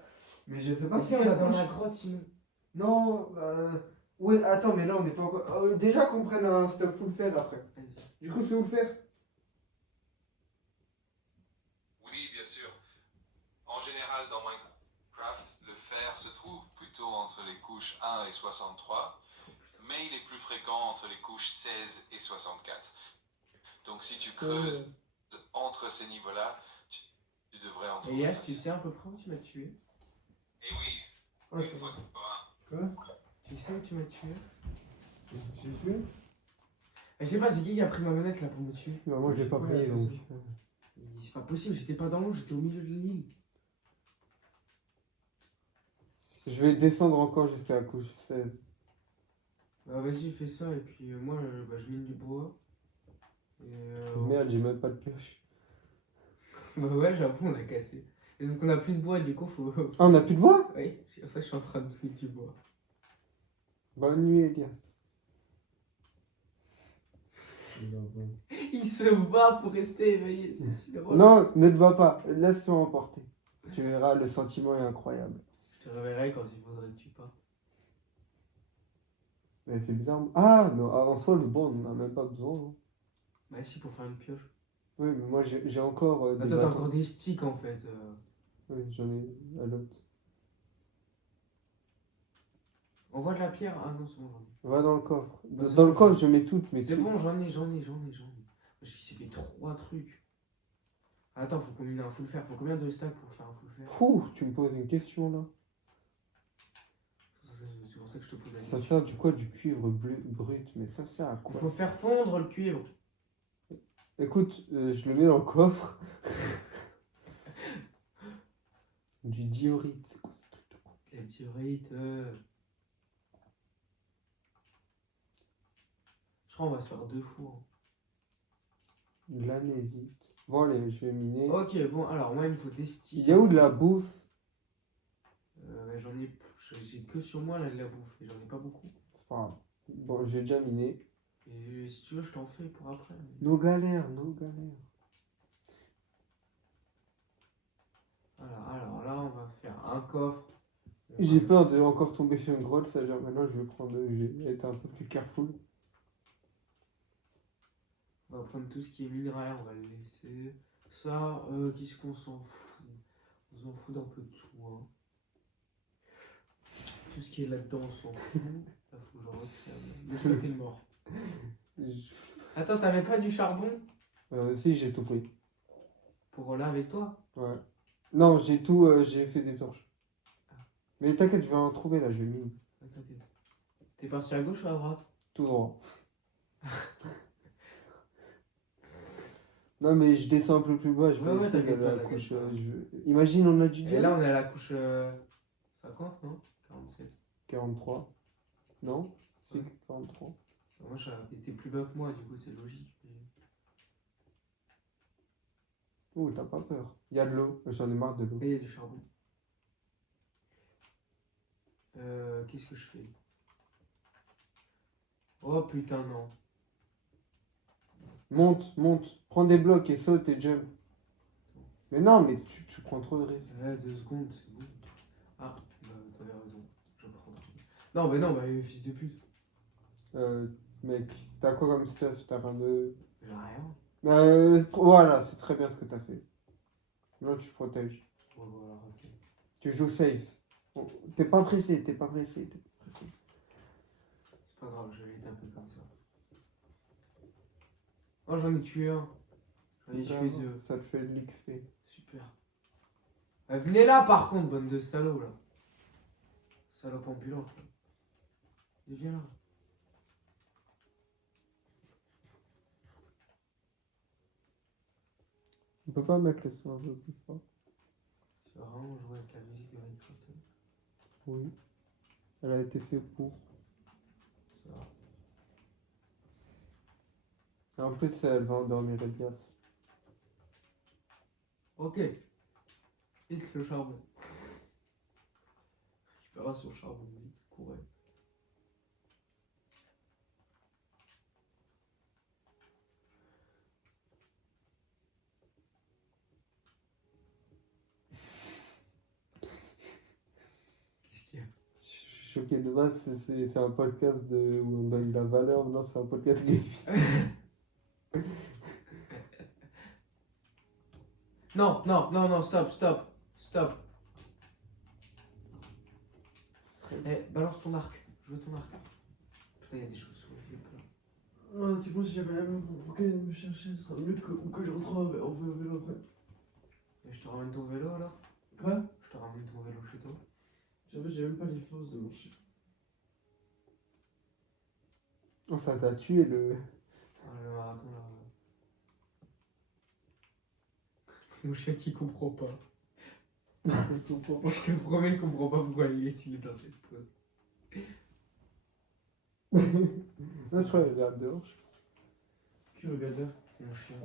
Mais je sais pas Si on va dans la grotte, sinon. Non, ouais, attends, mais là on n'est pas encore. Déjà qu'on prenne un stuff full fer après. Vas-y. Du coup, c'est où le fer? Oui, bien sûr. En général, dans Minecraft, le fer se trouve plutôt entre les couches 1 et 63, mais il est plus fréquent entre les couches 16 et 64. Donc si tu creuses entre ces niveaux-là, tu devrais en trouver. Elias, tu sais à peu près où tu m'as tué? Et oui, Ouais, une c'est fois bon. de pas. Quoi? Tu sais où tu m'as tué? J'ai tué? Je sais pas, c'est qui a pris ma manette là pour me tuer? Bah, moi je l'ai pas Ouais, pris je donc. sais. C'est pas possible, j'étais pas dans l'eau, j'étais au milieu de l'île. Je vais descendre encore jusqu'à la couche 16. Bah vas-y, fais ça, et puis moi bah, je mine du bois. Et, Merde, j'ai même pas de pioche. Bah ouais, j'avoue, on l'a cassé. Et donc on a plus de bois, du coup faut. Ah, on a plus de bois? Oui, c'est pour ça que je suis en train de miner du bois. Bonne nuit, Elias. Il se bat pour rester éveillé, c'est si drôle. Non, ne te bats pas, laisse-toi emporter. Tu verras, le sentiment est incroyable. Je te réveillerai quand il faudrait que tu partes. Mais c'est bizarre. Ah, mais en soi, le bois, on n'en a même pas besoin. Hein. Bah si, pour faire une pioche. Oui, mais moi, j'ai encore Bah des toi t'as bâtons. encore des sticks en fait. Oui, j'en ai à l'autre. On voit de la pierre? Ah non, c'est bon, j'en ai. Va dans le coffre. Bah, c'est Dans le bon, coffre, je mets toutes mes C'est trucs. bon, j'en ai. Parce qu'il s'est fait 3 trucs. Attends, faut qu'on mine un full fer. Faut combien de stacks pour faire un full fer? Ouh, tu me poses une question là. C'est pour ça que je te pose la Ça question. sert du quoi du cuivre brut? Mais ça sert à Il quoi? faut faire fondre le cuivre. Écoute, je le mets dans le coffre. Du diorite, c'est quoi ce truc de con? La diorite. Je crois qu'on va se faire 2 fours. De l'anésite. Bon, allez, je vais miner. Ok, bon, alors moi il me faut des sticks. Il y a où de la bouffe? Bah, j'ai que sur moi là de la bouffe et j'en ai pas beaucoup. C'est pas grave. Bon, j'ai déjà miné. Et si tu veux, je t'en fais pour après. Nos galères, nos galères. Alors là, on va faire un coffre. J'ai peur de encore tomber sur une grotte, ça genre maintenant je vais être un peu plus careful. On va prendre tout ce qui est minéraire, on va le laisser. Ça, qu'est-ce qu'on s'en fout? On s'en fout d'un peu de tout. Hein. Tout ce qui est là-dedans, on s'en fout. Là, faut que je recrée. Déjà, t'es mort. Attends, t'avais pas du charbon Si, j'ai tout pris. pour là avec toi? Ouais. Non, j'ai tout, j'ai fait des torches. Mais t'inquiète, je vais en trouver là, je vais mine. Ah, t'inquiète. T'es parti à gauche ou à droite? Tout droit. Non, mais je descends un peu plus bas, je vais Ouais, ouais, essayer t'inquiète d'aller à pas, la t'inquiète couche. pas. Imagine, on a du Et diamant. là, on est à la couche 50, non? 47. 43. Non? C'est Ouais. 43. Moi, t'es plus bas que moi, du coup, c'est logique. Mais... Oh, t'as pas peur. Il y a de l'eau, j'en ai marre de l'eau. Et il y a du charbon. Qu'est-ce que je fais? Oh putain, non. Monte, monte, prends des blocs et saute et jump. Mais non, mais tu prends trop de risques. Ouais, 2 secondes, c'est bon. Ah, bah, t'avais raison. Je prends. Non, mais non, bah, fils de pute. Mec, t'as quoi comme stuff? T'as rien de. J'ai rien. Voilà, c'est très bien ce que t'as fait. Là, tu te protèges. Ouais, voilà, ok. Tu joues safe. Bon, t'es pas pressé, t'es pas pressé. C'est pas grave, je vais les taper comme ça. Oh, j'en ai tué un. J'en ai tué deux. Ça te fait de l'XP. Super. Venez là par contre, bande de salauds là. Salope ambulante là. Et viens là. On peut pas mettre le son un peu plus fort? Tu vas vraiment jouer avec la musique de Minecraft. Oui. Elle a été faite pour. Ça va. Et en plus, elle va endormir Elias. Ok. Vite le charbon. Récupération charbon, vite, courez. Qu'est-ce qu'il y a? Je suis choqué de base, c'est un podcast où on donne la valeur, non, c'est un podcast gay. Non, non, non, non, stop, stop, stop. Eh, balance ton arc. Je veux ton arc. Putain, il y a des choses sur le vélo là. Oh, tu penses que j'avais même pour qu'elle me chercher, ce sera mieux que je rentre en vélo après. Et je te ramène ton vélo alors? Quoi? Je te ramène ton vélo chez toi? J'avoue, j'ai même pas les forces de mon chien. Oh, ça t'a tué le. Ah, le marathon là. Mon chien qui comprend pas. Je te promets, il comprend pas pourquoi il est dans cette pose. Non, je crois qu'il regarde dehors. Qui regarde là? Mon chien.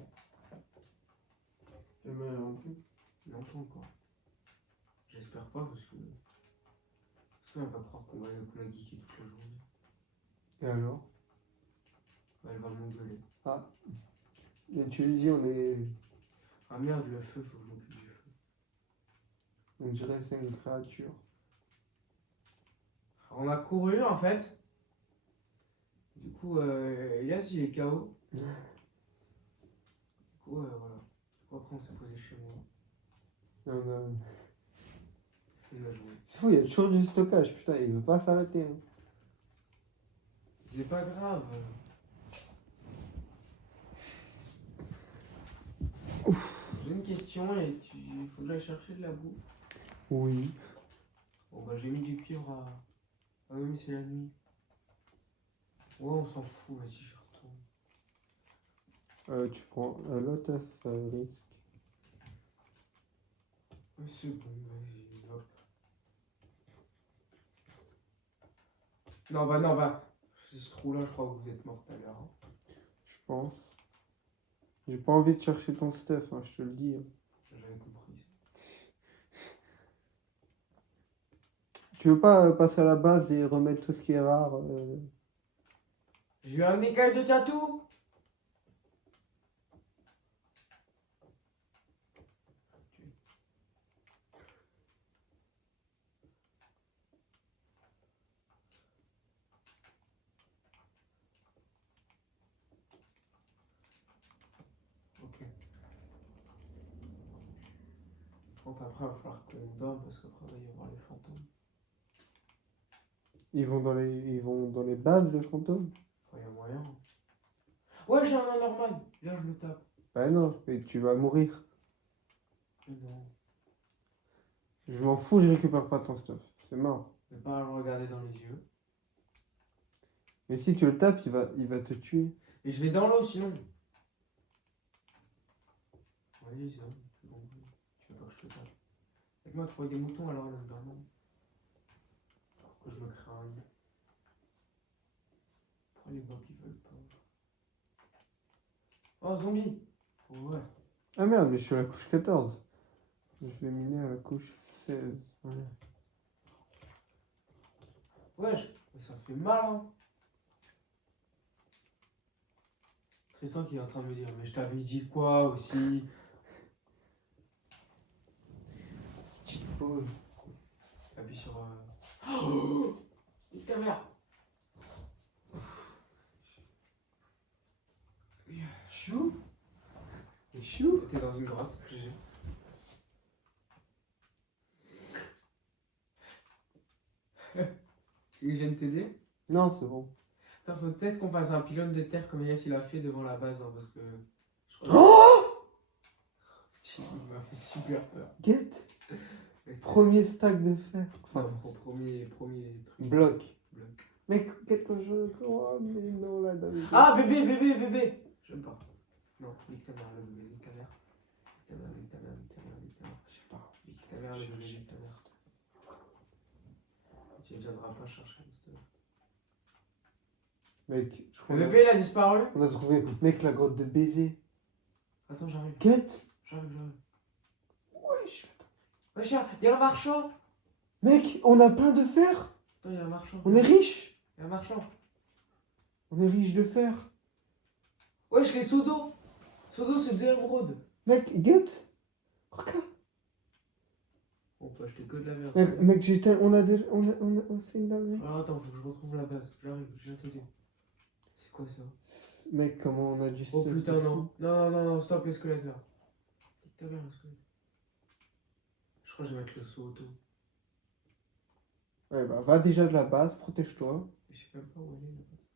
T'as mal à la plus? Longtemps quoi. J'espère pas parce que. Ça, elle va croire qu'on a geeké toute la journée. Et alors? Elle va m'engueuler. Ah. Et tu lui dis, on est. Ah merde, le feu, faut que je m'occupe du feu. On dirait que c'est une créature. On a couru en fait. Du coup, Elias il est KO. Du coup, voilà. Du coup, après on s'est posé chez moi. Et on a- On a joué. C'est fou, il y a toujours du stockage, putain, il veut pas s'arrêter. Hein. C'est pas grave. J'ai une question et il faut que j'aille chercher de la bouffe. Oui. Bon bah j'ai mis du cuivre à. Ah oui mais c'est la nuit. Ouais on s'en fout, vas-y je retourne. Tu prends a lot of risk. Ouais, c'est bon, vas-y, hop. Non bah, c'est ce trou là, je crois que vous êtes mort tout à l'heure. Hein. Je pense. J'ai pas envie de chercher ton stuff, hein, je te le dis. Hein. J'avais compris. Tu veux pas passer à la base et remettre tout ce qui est rare J'ai eu un écaille de tatou. Ok. Donc après, il va falloir qu'on dorme parce qu'après, il va y avoir les fantômes. ils vont dans les bases, les fantômes? Enfin, il y a moyen. Ouais, j'ai un Enderman. Viens, je le tape. Bah non, et tu vas mourir. Mais non. Je m'en fous, je récupère pas ton stuff. C'est mort. Mais pas à le regarder dans les yeux. Mais si tu le tapes, il va te tuer. Et je vais dans l'eau sinon. Oui, ça. Bon, tu veux pas que je te tape. Avec-moi, trouver des moutons alors, là, dans l'eau. Pourquoi je me crée un lit? Pourquoi les bocs ils veulent pas? Oh, zombie! Oh, ouais. Ah merde, mais je suis à la couche 14. Je vais miner à la couche 16. Ouais. Wesh, mais ça fait mal, hein. Tristan qui est en train de me dire, mais je t'avais dit quoi aussi? Petite pause. Appuie sur. Oh ta mère! suis où? T'es dans une grotte. GG. Tu veux que je vienne t'aider? Non, c'est bon. Attends, faut peut-être qu'on fasse un pylône de terre comme Elias il a fait devant la base, hein, parce que. Je crois Oh! il m'a fait super peur. Get! Mais c'est- Premier stack de fer. Enfin, Non, premier truc. bloc. Bloc. Mec, quelque chose. Oh, mais non, là, dans les- Ah, bébé! J'aime pas. Non, nique ta mère, le bébé, nique ta mère. Nique ta mère. Je sais pas. Nique ta mère, le bébé, nique ta mère. Tu ne viendras pas chercher le hamster. Mec, je crois. Le bébé, il a disparu? On a trouvé. Mec, la grotte de baiser. Attends, j'arrive. Get! J'arrive. Wesh! Wesh, il y a un marchand! Mec, on a plein de fer! Attends, il y a un marchand. On est riche! Il y a un marchand. On est riche de fer. Wesh, les seaux d'eau! Seaux d'eau, c'est 2 émeraudes. Mec, get! Regarde! On peut acheter que de la merde. Mec, j'ai on a déjà. C'est une dinguerie. Alors attends, faut que je retrouve la base. J'arrive, je viens t'aider. C'est quoi ça? Mec, comment on a du Oh stuff putain, de non. fou. Non, stop les squelettes là. T'as bien le squelette. Je crois que je vais mettre le saut auto. Ouais, bah, va déjà de la base, protège-toi. Je sais même pas où elle est la base.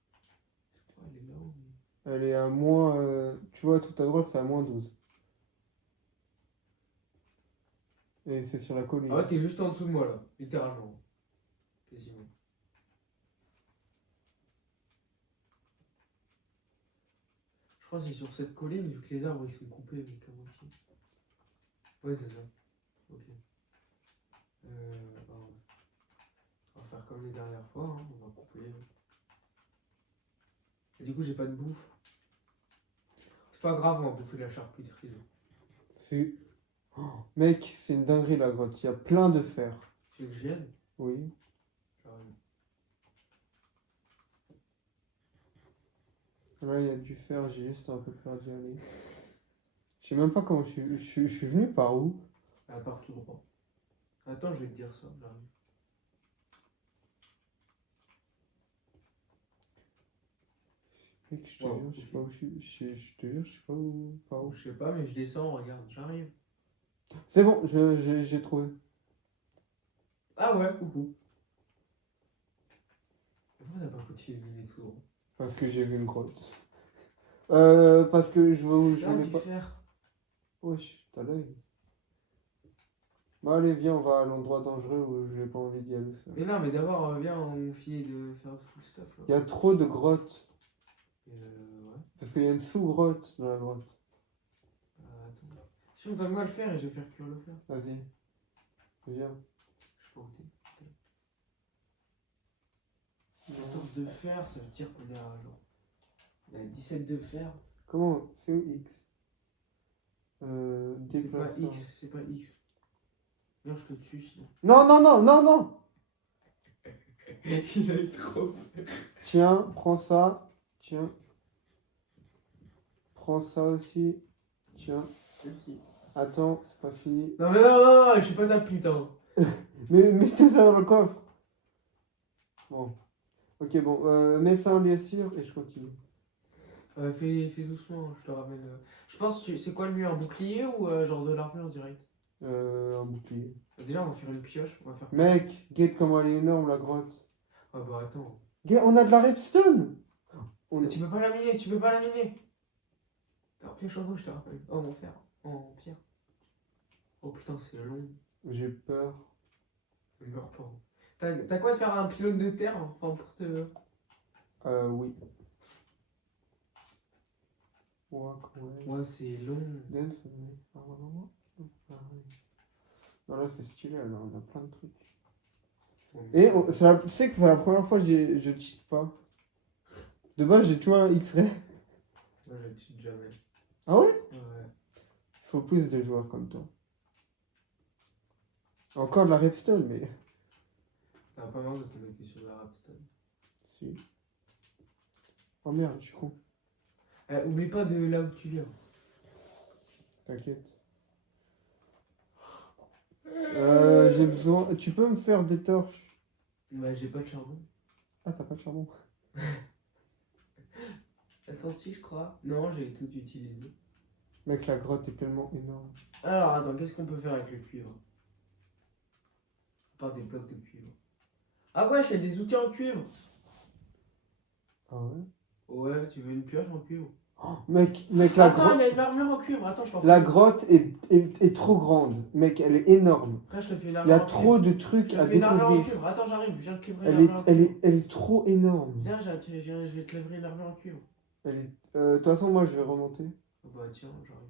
Je crois qu'elle est là-haut. Mais... Elle est à moins. Tu vois, tout à droite, c'est à moins 12. Et c'est sur la colline. Ah ouais, t'es juste en dessous de moi là, littéralement. Quasiment. Je crois que c'est sur cette colline, vu que les arbres ils sont coupés avec à moitié. Ouais, c'est ça. Ok. Bah, on va faire comme les dernières fois, hein. On va couper. Et du coup, j'ai pas de bouffe. C'est pas grave, on va bouffer la charcuterie. C'est. Oh, mec, c'est une dinguerie la grotte. Il y a plein de fer. Tu veux que j'y aille? Oui. J'arrive. Là, il y a du fer, j'ai juste un peu peur d'y aller. Je sais même pas comment je suis venu par où. À part tout droit. Attends, je vais te dire ça, j'arrive. Mec, je te Wow, jure, je sais ok. pas où je suis. Je te jure, je sais pas où. Par où. Je sais pas, mais je descends, regarde, j'arrive. C'est bon, j'ai trouvé. Ah ouais, coucou. Pourquoi on n'a pas continué de miner tout droit? Parce que j'ai vu une grotte. Parce que je Là, voulais du pas. fer. Wesh, t'as l'œil. Bah allez, viens, on va à l'endroit dangereux où j'ai pas envie d'y aller. Ça. Mais non, mais d'abord, viens, on finit de faire full stuff là. Il y a trop de grottes. Ouais. Parce qu'il y a une sous-grotte dans la grotte. Attends. Si on donne-moi le fer et je vais faire cuire le fer. Vas-y. Viens. Je sais pas où t'es. 14 de fer, ça veut dire qu'on est à genre. On a 17 de fer. Comment? C'est où X? C'est pas Déplaçant. X, c'est pas X. Viens, je te tue sinon. Non. Il a eu trop. Tiens, prends ça. Tiens. Prends ça aussi. Tiens. Merci. Attends, c'est pas fini. Non, mais non, je suis pas ta pute, hein. Mais mets tout ça dans le coffre. Bon. Ok, bon. Mets ça en liassure et je continue. Fais doucement, je te ramène. Je pense, c'est quoi le mieux, un bouclier ou genre de l'armure direct? Un bouclier. Déjà, on va faire une pioche, on va faire. Mec, guette comment elle est énorme la grotte. Ah bah attends. Guette, on a de la redstone. Mais tu peux pas la miner, T'as un pioche en gauche, je te rappelle. Oh, mon fer, en pierre. Oh putain, c'est long. J'ai peur. Je meurs pas. T'as quoi de faire un pylône de terre, hein, enfin pour te. Oui. Walk away. Ouais, c'est long. Dance with me. Ah, ouais. Non, là c'est stylé, là, on a plein de trucs. Et tu sais que c'est la première fois que je cheat pas. De base, j'ai toujours un X-ray. Moi, je le cheat jamais. Ah ouais? Ouais. Il faut plus de joueurs comme toi. Encore de la redstone, mais. T'as pas marre de tomber que sur la rapstone. Si. Oh merde, je suis con. Oublie pas de là où tu viens. T'inquiète. J'ai besoin. Tu peux me faire des torches? Bah, j'ai pas de charbon. Ah, t'as pas de charbon? Attends, si, je crois. Non, j'ai tout utilisé. Mec, la grotte est tellement énorme. Alors, attends, qu'est-ce qu'on peut faire avec le cuivre? À part des blocs de cuivre. Ah ouais, j'ai des outils en cuivre. Ah ouais? Ouais, tu veux une pioche en cuivre? Mec, la Attends, il grotte. y a une armure en cuivre. Attends, je t'en La fais. grotte est trop grande. Mec, elle est énorme. Après, je te fais une Il y armure a en trop cuivre. de trucs Je te à fais une armure en découvrir. cuivre. Attends, j'arrive. Je viens de livrer une Elle est, armure en elle cuivre. est, elle est trop énorme. Viens, je vais te livrer une armure en cuivre. Elle est... de toute façon, moi, je vais remonter. Oh bah tiens, j'arrive.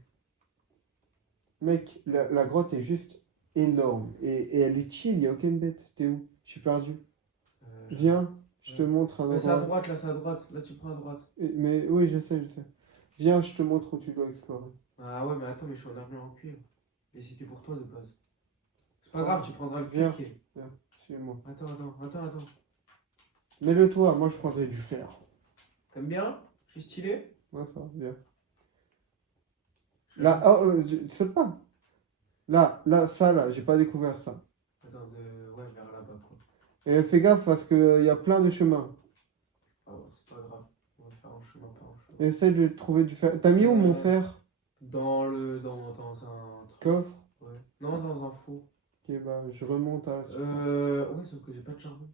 Mec, la grotte est juste énorme. Et elle est chill, il n'y a aucune bête. T'es où? Je suis perdu. Viens, je te montre un Mais c'est à endroit. droite, là, c'est à droite. Là, tu prends à droite. Mais oui, je sais. Viens, je te montre où tu dois explorer. Ah ouais, mais attends, mais je suis en armure en cuivre. Et c'était pour toi de base. C'est pas grave, tu prendras le Viens. cuivre. Suis-moi. Attends. Mets-le toi, moi je prendrai du fer. T'aimes bien? Je suis stylé? Ouais, ça va, viens. Là, oh, saute pas. Là, ça, là, j'ai pas découvert ça. Attends, ouais, vers là-bas, quoi. Et fais gaffe parce qu'il y a plein de chemins. Ah ouais, c'est pas grave. On va faire un chemin par un chemin. Essaye de trouver du fer. T'as mis où mon fer? Dans un truc. Coffre? Ouais. Non, dans un four. Ok, bah je remonte à la suite. Ouais, sauf que j'ai pas de charbon.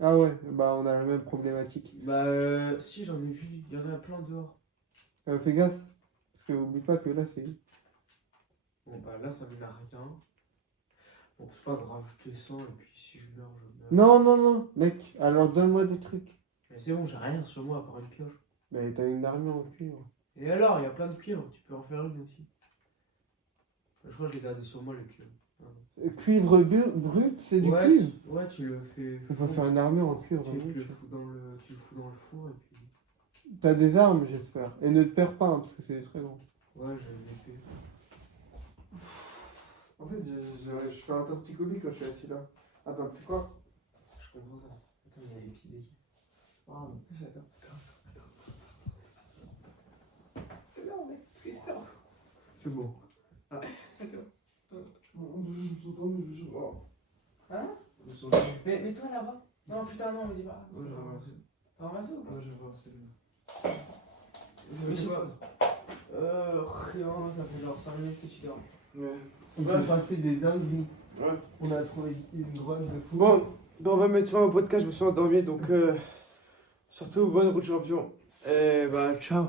Ah ouais, bah on a la même problématique. Bah, si, j'en ai vu. Il y en a plein dehors. Fais gaffe. Parce que oublie pas que là c'est. Bon, bah là, ça mène à rien. Bon, c'est pas grave, je descends et puis si je meurs, je meurs. Non, mec, alors donne-moi des trucs. Mais c'est bon, j'ai rien sur moi à part une pioche. Mais t'as une armure en cuivre. Et alors, il y a plein de cuivre, tu peux en faire une aussi. Je crois que je l'ai gardé sur moi le cuivre. Ah bon. Cuivre brut, c'est du Ouais, cuivre. ouais, tu le fais. On peut faire une armure en cuivre. Tu vraiment. le fous tu le fous dans le four et puis. T'as des armes, j'espère. Et ne te perds pas, hein, parce que c'est très grand. Ouais, je l'ai fait. En fait, je fais un torticolis quand je suis assis là. Attends, c'est quoi? Je comprends ça. Attends, il y a les pieds. Oh, j'adore. Non, mec, Tristan. C'est bon. Attends. Hein? Mais toi là-bas? Non, putain, non, me dis pas. T'as ramassé ou pas? Ouais, je vais voir, Mais c'est quoi? Rien, ça fait genre 5 minutes que tu dors. On va passer des dingueries. Ouais. On a trouvé une grotte de fou. Bon, ben on va mettre fin au podcast, je me suis endormi, donc surtout bonne route champion. Et bah ciao.